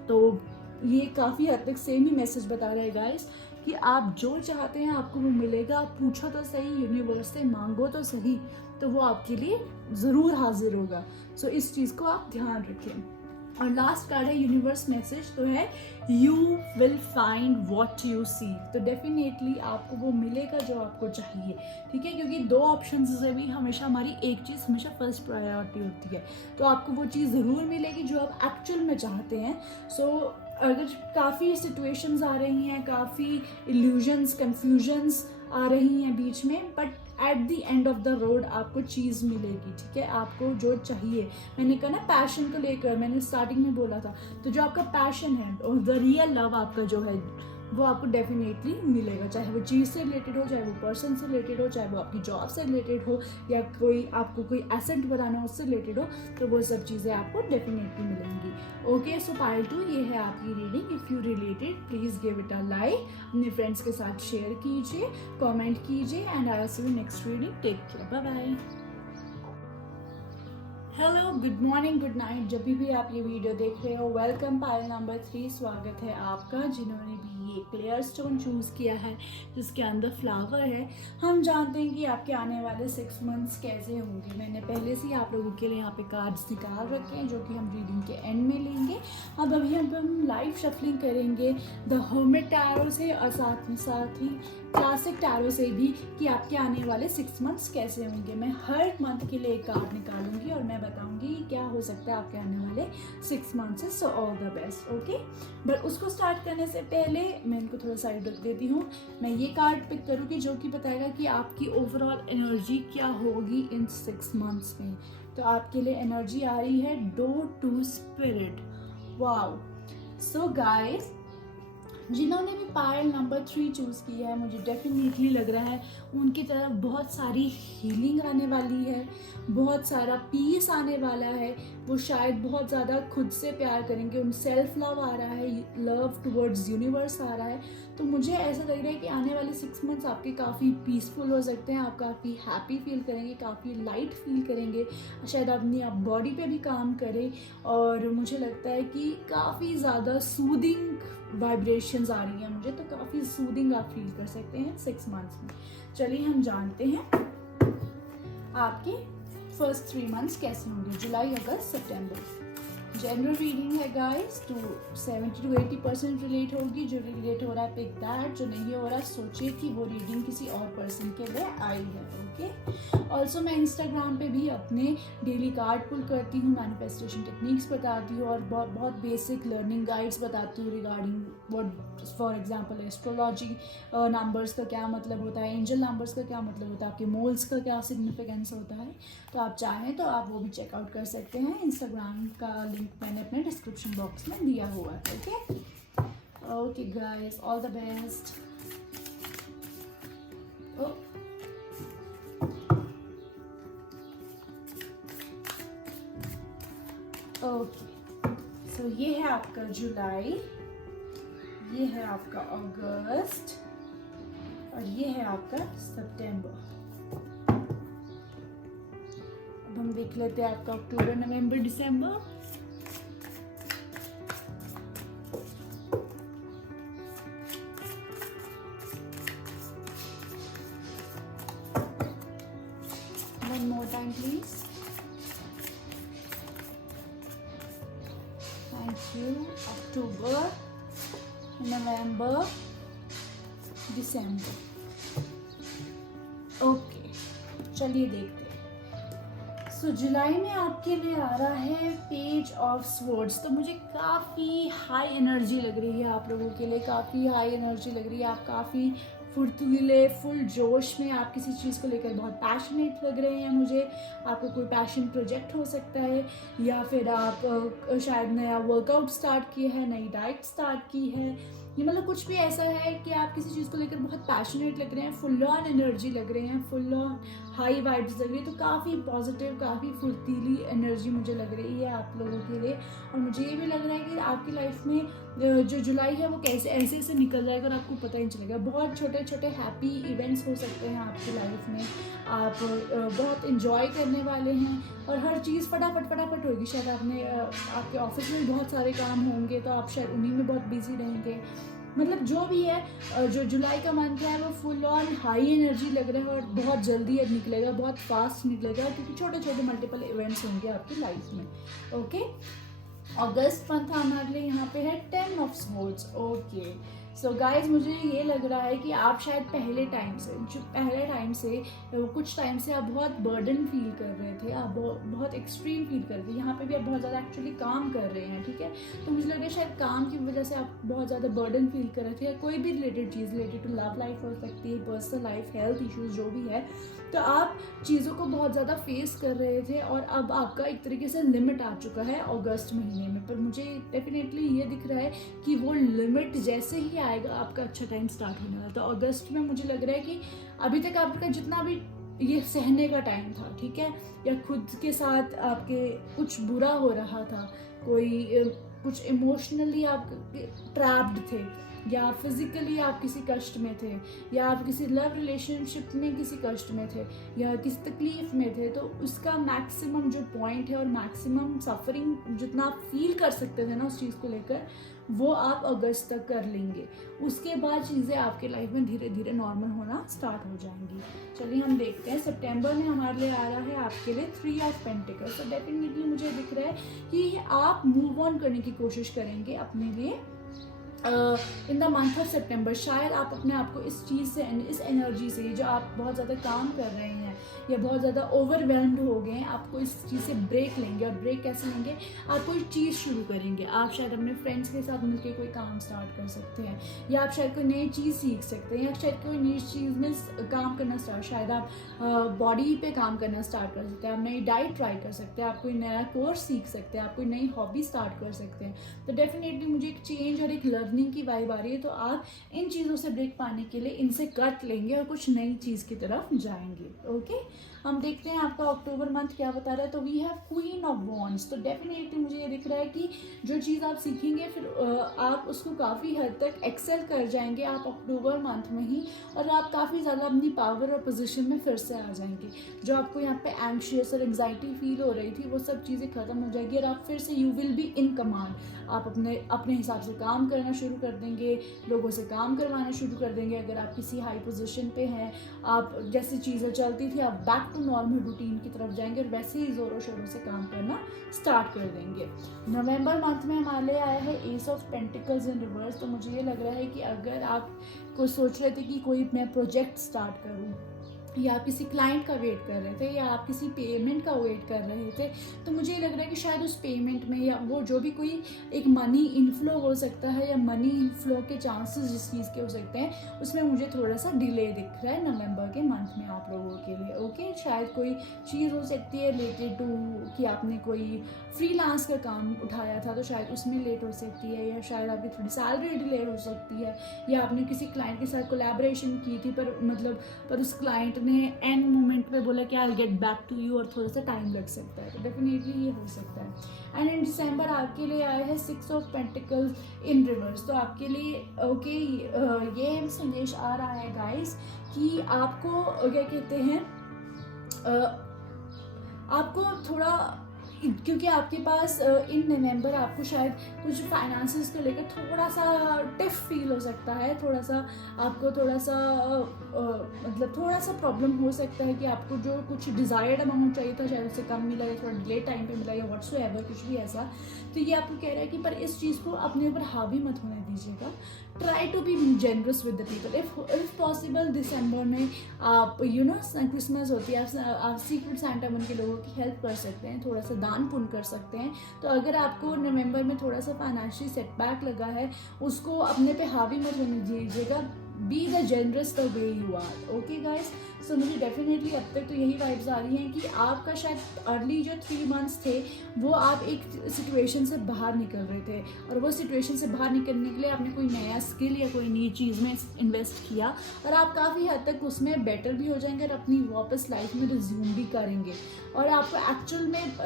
तो ये काफ़ी हद तक सेम ही मैसेज बता रहा है गाइस कि आप जो चाहते हैं आपको वो मिलेगा। आप पूछो तो सही, यूनिवर्स से मांगो तो सही, तो वो आपके लिए ज़रूर हाजिर होगा। सो इस चीज़ को आप ध्यान रखें। और लास्ट कार्ड है यूनिवर्स मैसेज, तो है you will find what you see. तो डेफिनेटली आपको वो मिलेगा जो आपको चाहिए, ठीक है, क्योंकि 2 ऑप्शन से भी हमेशा हमारी एक चीज़ हमेशा फर्स्ट प्रायोरिटी होती है। तो आपको वो चीज़ ज़रूर मिलेगी जो आप एक्चुअल में चाहते हैं। सो अगर काफ़ी सिचुएशंस आ रही हैं, काफ़ी इल्यूजन्स, कन्फ्यूजन्स आ रही हैं बीच में, but at the end of the road आपको चीज़ मिलेगी, ठीक है। आपको जो चाहिए, मैंने कहा ना पैशन को लेकर, मैंने स्टार्टिंग में बोला था, तो जो आपका पैशन है और द रियल लव आपका जो है वो आपको डेफिनेटली मिलेगा। चाहे वो चीज़ से रिलेटेड हो, चाहे वो पर्सन से रिलेटेड हो, चाहे वो आपकी जॉब से रिलेटेड हो, या कोई आपको कोई एसेट बनाना हो उससे रिलेटेड हो, तो वो सब चीज़ें आपको डेफिनेटली मिलेंगी। ओके, सो पार्ट 2 ये है आपकी reading. If you related please give it a like, अपने फ्रेंड्स के साथ शेयर कीजिए, कमेंट कीजिए and I will see you next reading. Take care, bye bye. Hello, good morning, good night, जब भी आप ये वीडियो देख रहे हो, वेलकम पायल नंबर 3, स्वागत है आपका। जिन्होंने भी ये क्लियर स्टोन चूज़ किया है जिसके अंदर फ्लावर है, हम जानते हैं कि आपके आने वाले 6 मंथ्स कैसे होंगे। मैंने पहले से ही आप लोगों के लिए यहाँ पे कार्ड्स निकाल रखे हैं जो कि हम रीडिंग के एंड में लेंगे। अब अभी हम लाइव शफलिंग करेंगे द हर्मिट टैरो से और साथ ही क्लासिक टैरो से भी कि आपके आने वाले 6 मंथ्स कैसे होंगे। मैं हर मंथ के लिए एक कार्ड निकालूंगी और मैं बताऊंगी क्या हो सकता है आपके आने वाले 6 मंथ्स से। So all the best. Okay, but उसको स्टार्ट करने से पहले मैं इनको थोड़ा साइड रख देती हूँ। मैं ये कार्ड पिक करूँगी जो कि बताएगा कि आपकी ओवरऑल एनर्जी क्या होगी इन 6 मंथ्स में। तो आपके लिए एनर्जी आ रही है door to spirit. Wow, so guys, जिन्होंने भी पायल नंबर 3 चूज़ किया है, मुझे डेफिनेटली लग रहा है उनकी तरफ बहुत सारी हीलिंग आने वाली है, बहुत सारा पीस आने वाला है। वो शायद बहुत ज़्यादा खुद से प्यार करेंगे, उन सेल्फ लव आ रहा है, लव टुवर्ड्स यूनिवर्स आ रहा है। तो मुझे ऐसा लग रहा है कि आने वाले 6 मंथ्स आपके काफ़ी पीसफुल हो सकते हैं, आप काफ़ी हैप्पी फील करेंगे, काफ़ी लाइट फील करेंगे, शायद अपनी आप बॉडी पे भी काम करें। और मुझे लगता है कि काफ़ी ज़्यादा सूदिंग वाइब्रेशंस आ रही हैं मुझे, तो काफ़ी सूदिंग आप फील कर सकते हैं 6 मंथ्स में। चलिए हम जानते हैं आपके फर्स्ट 3 मंथ्स कैसे होंगे, जुलाई, अगस्त, सितंबर। जनरल रीडिंग है गाइस, टू 70 to 80% रिलेट होगी। जो रिलेट हो रहा है पिक दैट, जो नहीं हो रहा सोचिए कि वो रीडिंग किसी और पर्सन के लिए आई है। ओके, ऑल्सो मैं इंस्टाग्राम पे भी अपने डेली कार्ड पुल करती हूँ, मैनिफेस्टेशन टेक्निक्स बताती हूँ और बहुत बेसिक लर्निंग गाइड्स बताती हूँ regarding what, for example astrology, numbers का क्या मतलब होता है, एंजल नंबर्स का क्या मतलब होता है, आपके मोल्स का क्या सिग्निफिकेंस होता है। तो आप चाहें तो आप वो भी चेकआउट कर सकते हैं। इंस्टाग्राम का लिंक मैंने अपने डिस्क्रिप्शन बॉक्स में दिया हुआ है। Okay okay guys, all the best. Okay, so ये है आपका जुलाई, ये है आपका अगस्त और ये है आपका सितंबर। अब हम देख लेते हैं आपका अक्टूबर, नवंबर, दिसंबर। One more time please. Thank you. October, November, December. Okay, चलिए देखते हैं। सो जुलाई में आपके लिए आ रहा है पेज ऑफ स्वॉर्ड्स। तो मुझे काफ़ी हाई एनर्जी लग रही है आप लोगों के लिए, काफ़ी हाई एनर्जी लग रही है। आप काफ़ी फुर्तीले, फुल जोश में, आप किसी चीज़ को लेकर बहुत पैशनेट लग रहे हैं मुझे। आपका कोई पैशन प्रोजेक्ट हो सकता है, या फिर आप शायद नया वर्कआउट स्टार्ट किया है, नई डाइट स्टार्ट की है, ये मतलब कुछ भी ऐसा है कि आप किसी चीज़ को लेकर बहुत पैशनेट लग रहे हैं, फुल ऑन एनर्जी लग रहे हैं, फुल ऑन हाई वाइब्स लग रही है। तो काफ़ी पॉजिटिव, काफ़ी फुर्तीली एनर्जी मुझे लग रही है आप लोगों के लिए। और मुझे ये भी लग रहा है कि आपकी लाइफ में जो जुलाई है वो कैसे ऐसे ऐसे निकल जाएगा और आपको पता ही नहीं चलेगा। बहुत छोटे छोटे हैप्पी इवेंट्स हो सकते हैं आपकी लाइफ में, आप बहुत इन्जॉय करने वाले हैं और हर चीज़ फटाफट होगी। शायद आपके ऑफिस में भी बहुत सारे काम होंगे तो आप शायद उन्हीं में बहुत बिजी रहेंगे। मतलब जो भी है, जो जुलाई का मंथ है वो फुल ऑन हाई एनर्जी लग रहा है और बहुत जल्दी निकलेगा, बहुत फास्ट निकलेगा, क्योंकि छोटे छोटे मल्टीपल इवेंट्स होंगे आपकी लाइफ में। ओके, अगस्त मंथ हमारे लिए यहाँ पे है 10 of swords. Okay, so guys मुझे ये लग रहा है कि आप शायद पहले टाइम से कुछ टाइम से आप बहुत बर्डन फील कर रहे थे, आप बहुत एक्सट्रीम फील कर रहे थे। यहाँ पे भी आप बहुत ज़्यादा एक्चुअली काम कर रहे हैं, ठीक है। तो मुझे लग रहा है शायद काम की वजह से आप बहुत ज़्यादा बर्डन फील कर रहे थे, या कोई भी रिलेटेड चीज़ रिलेटेड टू लव लाइफ हो सकती है, पर्सनल लाइफ, हेल्थ इश्यूज जो भी है। तो आप चीज़ों को बहुत ज़्यादा फेस कर रहे थे और अब आपका एक तरीके से लिमिट आ चुका है अगस्त महीने में। पर मुझे डेफिनेटली ये दिख रहा है कि वो लिमिट जैसे ही आएगा आपका अच्छा टाइम स्टार्ट होने वाला। तो अगस्त में मुझे लग रहा है कि अभी तक आपका जितना भी ये सहने का टाइम था, ठीक है, या खुद के साथ आपके कुछ बुरा हो रहा था, कोई कुछ इमोशनली आप ट्रैप्ड थे, या फिजिकली आप किसी कष्ट में थे, या आप किसी लव रिलेशनशिप में किसी कष्ट में थे, या किसी तकलीफ में थे, तो उसका मैक्सिमम जो पॉइंट है और मैक्सिमम सफरिंग जितना आप फील कर सकते थे ना उस चीज़ को लेकर, वो आप अगस्त तक कर लेंगे। उसके बाद चीज़ें आपके लाइफ में धीरे धीरे नॉर्मल होना स्टार्ट हो जाएंगी। चलिए हम देखते हैं। सितंबर में हमारे लिए आ रहा है आपके लिए 3 ऑफ पेंटिकल्स। तो डेफिनेटली मुझे दिख रहा है कि आप मूव ऑन करने की कोशिश करेंगे अपने लिए इन द मंथ ऑफ सितंबर। शायद आप अपने आप को इस चीज़ से, इस एनर्जी से, जो आप बहुत ज़्यादा काम कर रहे हैं या बहुत ज़्यादा ओवरवेल्म्ड हो गए हैं, आपको इस चीज़ से ब्रेक लेंगे। और ब्रेक कैसे लेंगे? आप कोई चीज़ शुरू करेंगे, आप शायद अपने फ्रेंड्स के साथ मिलकर कोई काम स्टार्ट कर सकते हैं, या आप शायद कोई नई चीज़ सीख सकते हैं, या शायद कोई नई चीज़ में काम करना शायद आप बॉडी पे काम करना स्टार्ट कर सकते हैं, आप नई डाइट ट्राई कर सकते हैं, आप कोई नया कोर्स सीख सकते हैं, आप कोई नई हॉबी स्टार्ट कर सकते हैं। तो डेफिनेटली मुझे एक चेंज और एक लर्निंग की वाइब आ रही है। तो आप इन चीज़ों से ब्रेक पाने के लिए इनसे कट लेंगे और कुछ नई चीज़ की तरफ जाएंगे। ओके, हम देखते हैं आपका अक्टूबर मंथ क्या बता रहा है। तो we have queen of wands. तो डेफिनेटली मुझे ये दिख रहा है कि जो चीज़ आप सीखेंगे फिर आप उसको काफ़ी हद तक एक्सेल कर जाएंगे आप अक्टूबर मंथ में ही, और आप काफ़ी ज़्यादा अपनी पावर और पोजीशन में फिर से आ जाएंगे। जो आपको यहाँ पे एंग्शियस और एंग्जाइटी फील हो रही थी वो सब चीज़ें खत्म हो जाएगी और आप फिर से you will be in command. आप अपने हिसाब से काम करना शुरू कर देंगे, लोगों से काम करवाना शुरू कर देंगे। अगर आप किसी हाई पोजीशन पे हैं, आप जैसी चीज़ें चलती थी आप बैक टू नॉर्मल रूटीन की तरफ जाएंगे और वैसे ही ज़ोरों शोरों से काम करना स्टार्ट कर देंगे। नवंबर मंथ में हमारे लिए आया है S of pentacles in reverse. तो मुझे ये लग रहा है कि अगर आप को सोच रहे थे कि कोई मैं प्रोजेक्ट स्टार्ट करूँ, या आप किसी क्लाइंट का वेट कर रहे थे, या आप किसी पेमेंट का वेट कर रहे थे, तो मुझे ये लग रहा है कि शायद उस पेमेंट में या वो जो भी कोई एक मनी इनफ्लो हो सकता है या मनी इनफ्लो के चांसेस जिस चीज़ के हो सकते हैं, उसमें मुझे थोड़ा सा डिले दिख रहा है नवंबर के मंथ में आप लोगों के लिए। ओके, शायद कोई चीज़ हो सकती है रिलेटेड टू कि आपने कोई फ्रीलांस का काम उठाया था तो शायद उसमें लेट हो सकती है, या शायड आपकी थोड़ी सैलरी डिले हो सकती है, या आपने किसी क्लाइंट के साथ कोलैबोरेशन की थी पर उस क्लाइंट ने एंड मोमेंट पे बोला कि I will get back to you और थोड़ा सा टाइम लग सकता है। तो डेफिनेटली ये हो सकता है। एंड इन दिसंबर आपके लिए आया है 6 ऑफ पेंटिकल्स इन रिवर्स। तो आपके लिए ओके ये संदेश आ रहा है गाइस कि आपको क्या कहते हैं आपको थोड़ा, क्योंकि आपके पास इन नवंबर आपको शायद कुछ फाइनेंसेस को लेकर थोड़ा सा टफ फील हो सकता है, थोड़ा सा आपको थोड़ा सा मतलब थोड़ा सा प्रॉब्लम हो सकता है कि आपको जो कुछ डिज़ायर्ड अमाउंट चाहिए था शायद उससे कम मिला या थोड़ा डिले टाइम पे मिला या व्हाट्सोएवर कुछ भी ऐसा। तो ये आपको कह रहा है कि पर इस चीज़ को अपने ऊपर हावी मत होने दीजिएगा। Try to be generous with the people if possible. दिसंबर में आप क्रिसमस होती है, आप सीक्रेट सांता बन के लोगों की हेल्प कर सकते हैं, थोड़ा सा दान पुण्य कर सकते हैं। तो अगर आपको नवंबर में थोड़ा सा फाइनेंशियल सेटबैक लगा है उसको अपने पे हावी मत होने दीजिएगा। Be the generous the way you are. Okay guys, so मुझे डेफिनेटली अब तक तो यही वाइब्स आ रही हैं कि आपका शायद अर्ली जो 3 मंथ्स थे वो आप एक सिचुएशन से बाहर निकल रहे थे, और वो सिचुएशन से बाहर निकलने के लिए आपने कोई नया स्किल या कोई नई चीज़ में इन्वेस्ट किया और आप काफ़ी हद तक उसमें बेटर भी हो जाएंगे और अपनी वापस लाइफ में रिज्यूम भी करेंगे, और आपको एक्चुअल में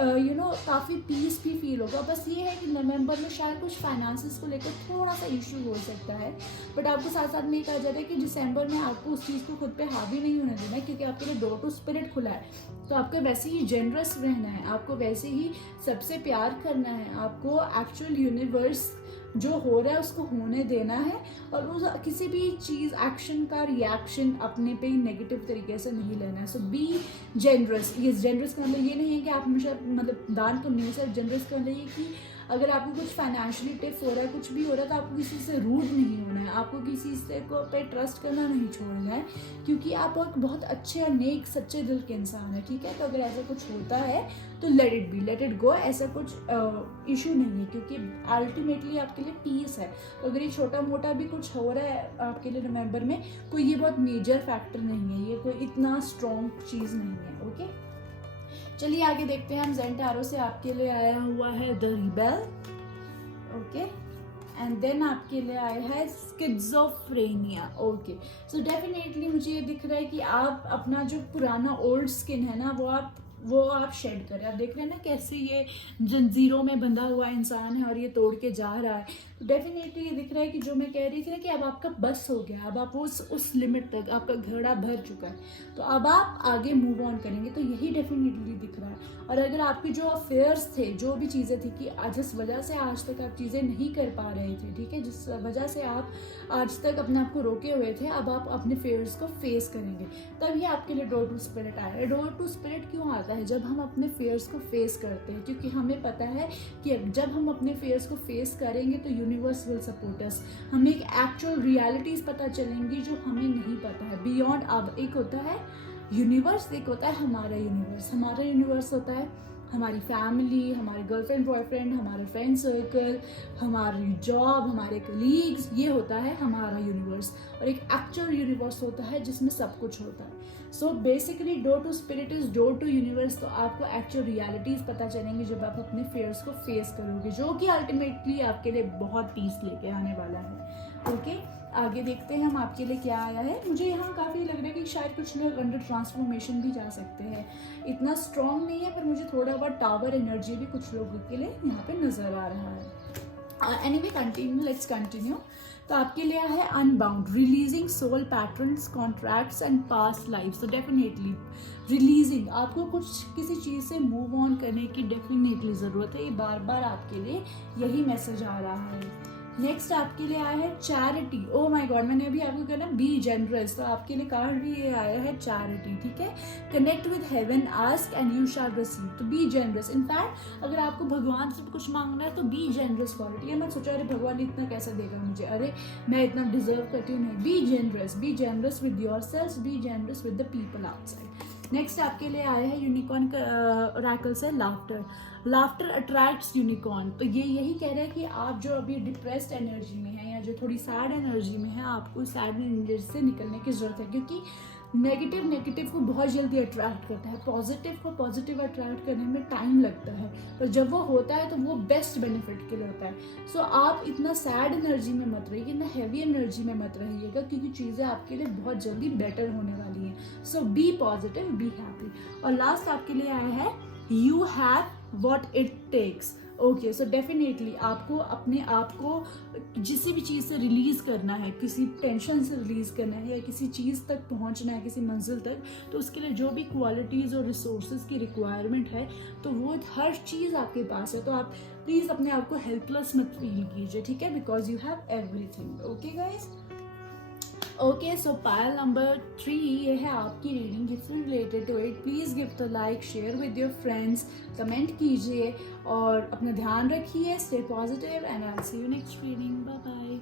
काफ़ी पीस भी फील होगा। बस ये है कि नवंबर में शायद कुछ फाइनेंसेस को लेकर थोड़ा सा इशू हो सकता है, बट आपको साथ साथ में ये कहा जा रहा है कि दिसंबर में आपको उस चीज़ को खुद पे हावी नहीं होने देना है, क्योंकि आपके लिए डोर टू स्पिरिट खुला है। तो आपको वैसे ही जेनरस रहना है, आपको वैसे ही सबसे प्यार करना है, आपको एक्चुअल यूनिवर्स जो हो रहा है उसको होने देना है, और उस किसी भी चीज़ एक्शन का रिएक्शन अपने पे ही नेगेटिव तरीके से नहीं लेना है। सो बी जेनरस। ये जेनरस का मतलब ये नहीं है कि आप हमेशा मतलब दान करने है, सिर्फ जेनरस का मतलब ये कि अगर आपको कुछ फाइनेंशियली टिप हो रहा है, कुछ भी हो रहा है, तो आपको किसी से रूड नहीं होना है, आपको किसी से को पे ट्रस्ट करना नहीं छोड़ना है, क्योंकि आप एक बहुत अच्छे और नेक सच्चे दिल के इंसान है। ठीक है, तो अगर ऐसा कुछ होता है तो let it be, let it go. ऐसा कुछ इशू नहीं है, क्योंकि अल्टीमेटली आपके लिए पीस है। तो अगर ये छोटा मोटा भी कुछ हो रहा है आपके लिए नवंबर में, कोई ये बहुत मेजर फैक्टर नहीं है, ये कोई इतना स्ट्रॉन्ग चीज़ नहीं है। ओके, चलिए आगे देखते हैं हम। ज़ेन टैरो से आपके लिए आया हुआ है the rebel. Okay, and then आपके लिए आया है स्किज़ोफ्रेनिया। ओके, सो डेफिनेटली मुझे ये दिख रहा है कि आप अपना जो पुराना ओल्ड स्किन है ना वो आप शेड करें। आप देख रहे हैं ना कैसे ये जंजीरों में बंधा हुआ इंसान है और ये तोड़ के जा रहा है। तो डेफिनेटली ये दिख रहा है कि जो मैं कह रही थी ना कि अब आपका बस हो गया, अब आप उस लिमिट तक आपका घड़ा भर चुका है, तो अब आप आगे मूव ऑन करेंगे। तो यही डेफिनेटली दिख रहा है। और अगर आपके जो अफेयर्स थे, जो भी चीज़ें थी कि जिस वजह से आज तक आप चीज़ें नहीं कर पा रहे थे, ठीक है, जिस वजह से आप आज तक अपने आप को रोके हुए थे, अब आप अपने फेयर्स को फेस करेंगे। तभी आपके लिए डोर टू स्पिरिट आया है। डोर टू स्पिरिट क्यों आता है? जब हम अपने फेयर्स को फेस करते हैं, क्योंकि हमें पता है कि जब हम अपने फेयर्स को फेस करेंगे तो यूनिवर्स विल सपोर्ट अस। हमें एक एक्चुअल रियलिटीज़ पता चलेंगी जो हमें नहीं पता है। बियॉन्ड, अब एक होता है यूनिवर्स, एक होता है हमारा यूनिवर्स। हमारा यूनिवर्स होता है हमारी फैमिली, हमारे गर्लफ्रेंड बॉयफ्रेंड, हमारे फ्रेंड सर्कल, हमारी जॉब, हमारे कलीग्स, ये होता है हमारा यूनिवर्स। और एक एक्चुअल यूनिवर्स होता है जिसमें सब कुछ होता है। So basically door to spirit is door to universe. तो आपको एक्चुअल रियलिटीज़ पता चलेंगी जब आप अपने फेयर्स को फेस करोगे, जो कि अल्टीमेटली आपके लिए बहुत पीस लेके आने वाला है। ओके, आगे देखते हैं हम आपके लिए क्या आया है। मुझे यहाँ काफ़ी लग रहा है कि शायद कुछ लोग अंडर ट्रांसफॉर्मेशन भी जा सकते हैं। इतना स्ट्रॉन्ग नहीं है, पर मुझे थोड़ा बहुत टावर एनर्जी भी कुछ लोगों के लिए यहाँ पे नज़र आ रहा है। Anyway continue, let's continue. तो आपके लिए है unbound, releasing soul patterns, contracts and past life. तो डेफिनेटली रिलीजिंग, आपको कुछ किसी चीज़ से मूव ऑन करने की डेफिनेटली ज़रूरत है। ये बार बार आपके लिए यही मैसेज आ रहा है। नेक्स्ट आपके लिए आया है चैरिटी। ओ माय गॉड, मैंने अभी आपको कहा ना बी जनरस, तो आपके लिए कार्ड भी ये आया है चैरिटी, ठीक है। Connect with heaven, ask and you shall receive, तो बी जनरस। इनफैक्ट अगर आपको भगवान से कुछ मांगना है तो बी जनरस क्वालिटी है। मत सोचो अरे भगवान इतना कैसा देगा मुझे, अरे मैं इतना डिजर्व करती हूँ, नहीं। B generous with your self, B generous with the people outside. Next आपके लिए आया है यूनिकॉर्न का ओरेकल से लाफ्टर। लाफ्टर अट्रैक्ट्स यूनिकॉर्न, तो ये यही कह रहा है कि आप जो अभी डिप्रेस्ड एनर्जी में है या जो थोड़ी सैड एनर्जी में है, आपको सैड एनर्जी से निकलने की जरूरत है, क्योंकि नेगेटिव को बहुत जल्दी अट्रैक्ट करता है, पॉजिटिव को पॉजिटिव अट्रैक्ट करने में टाइम लगता है, पर जब वो होता है तो वो बेस्ट बेनिफिट के लिए होता है। सो आप इतना सैड एनर्जी में मत रहिए, इतना हैवी एनर्जी में मत रहिएगा, क्योंकि चीज़ें आपके लिए बहुत जल्दी बेटर होने वाली हैं। So be positive, be happy. और लास्ट आपके लिए आया है you have what it takes. Okay, so definitely आपको अपने आप को किसी भी चीज़ से रिलीज़ करना है, किसी टेंशन से रिलीज़ करना है या किसी चीज़ तक पहुंचना है, किसी मंजिल तक, तो उसके लिए जो भी क्वालिटीज़ और रिसोर्सेज की रिक्वायरमेंट है तो वो हर चीज़ आपके पास है। तो आप प्लीज़ अपने आप को हेल्पलेस मत फील कीजिए, ठीक है, because you have everything. Okay guys, okay, so pile number 3 ये है आपकी reading. If you related to it please give the like, share with your friends, comment कीजिए और अपना ध्यान रखिए। Stay positive and I will see you next reading. Bye bye.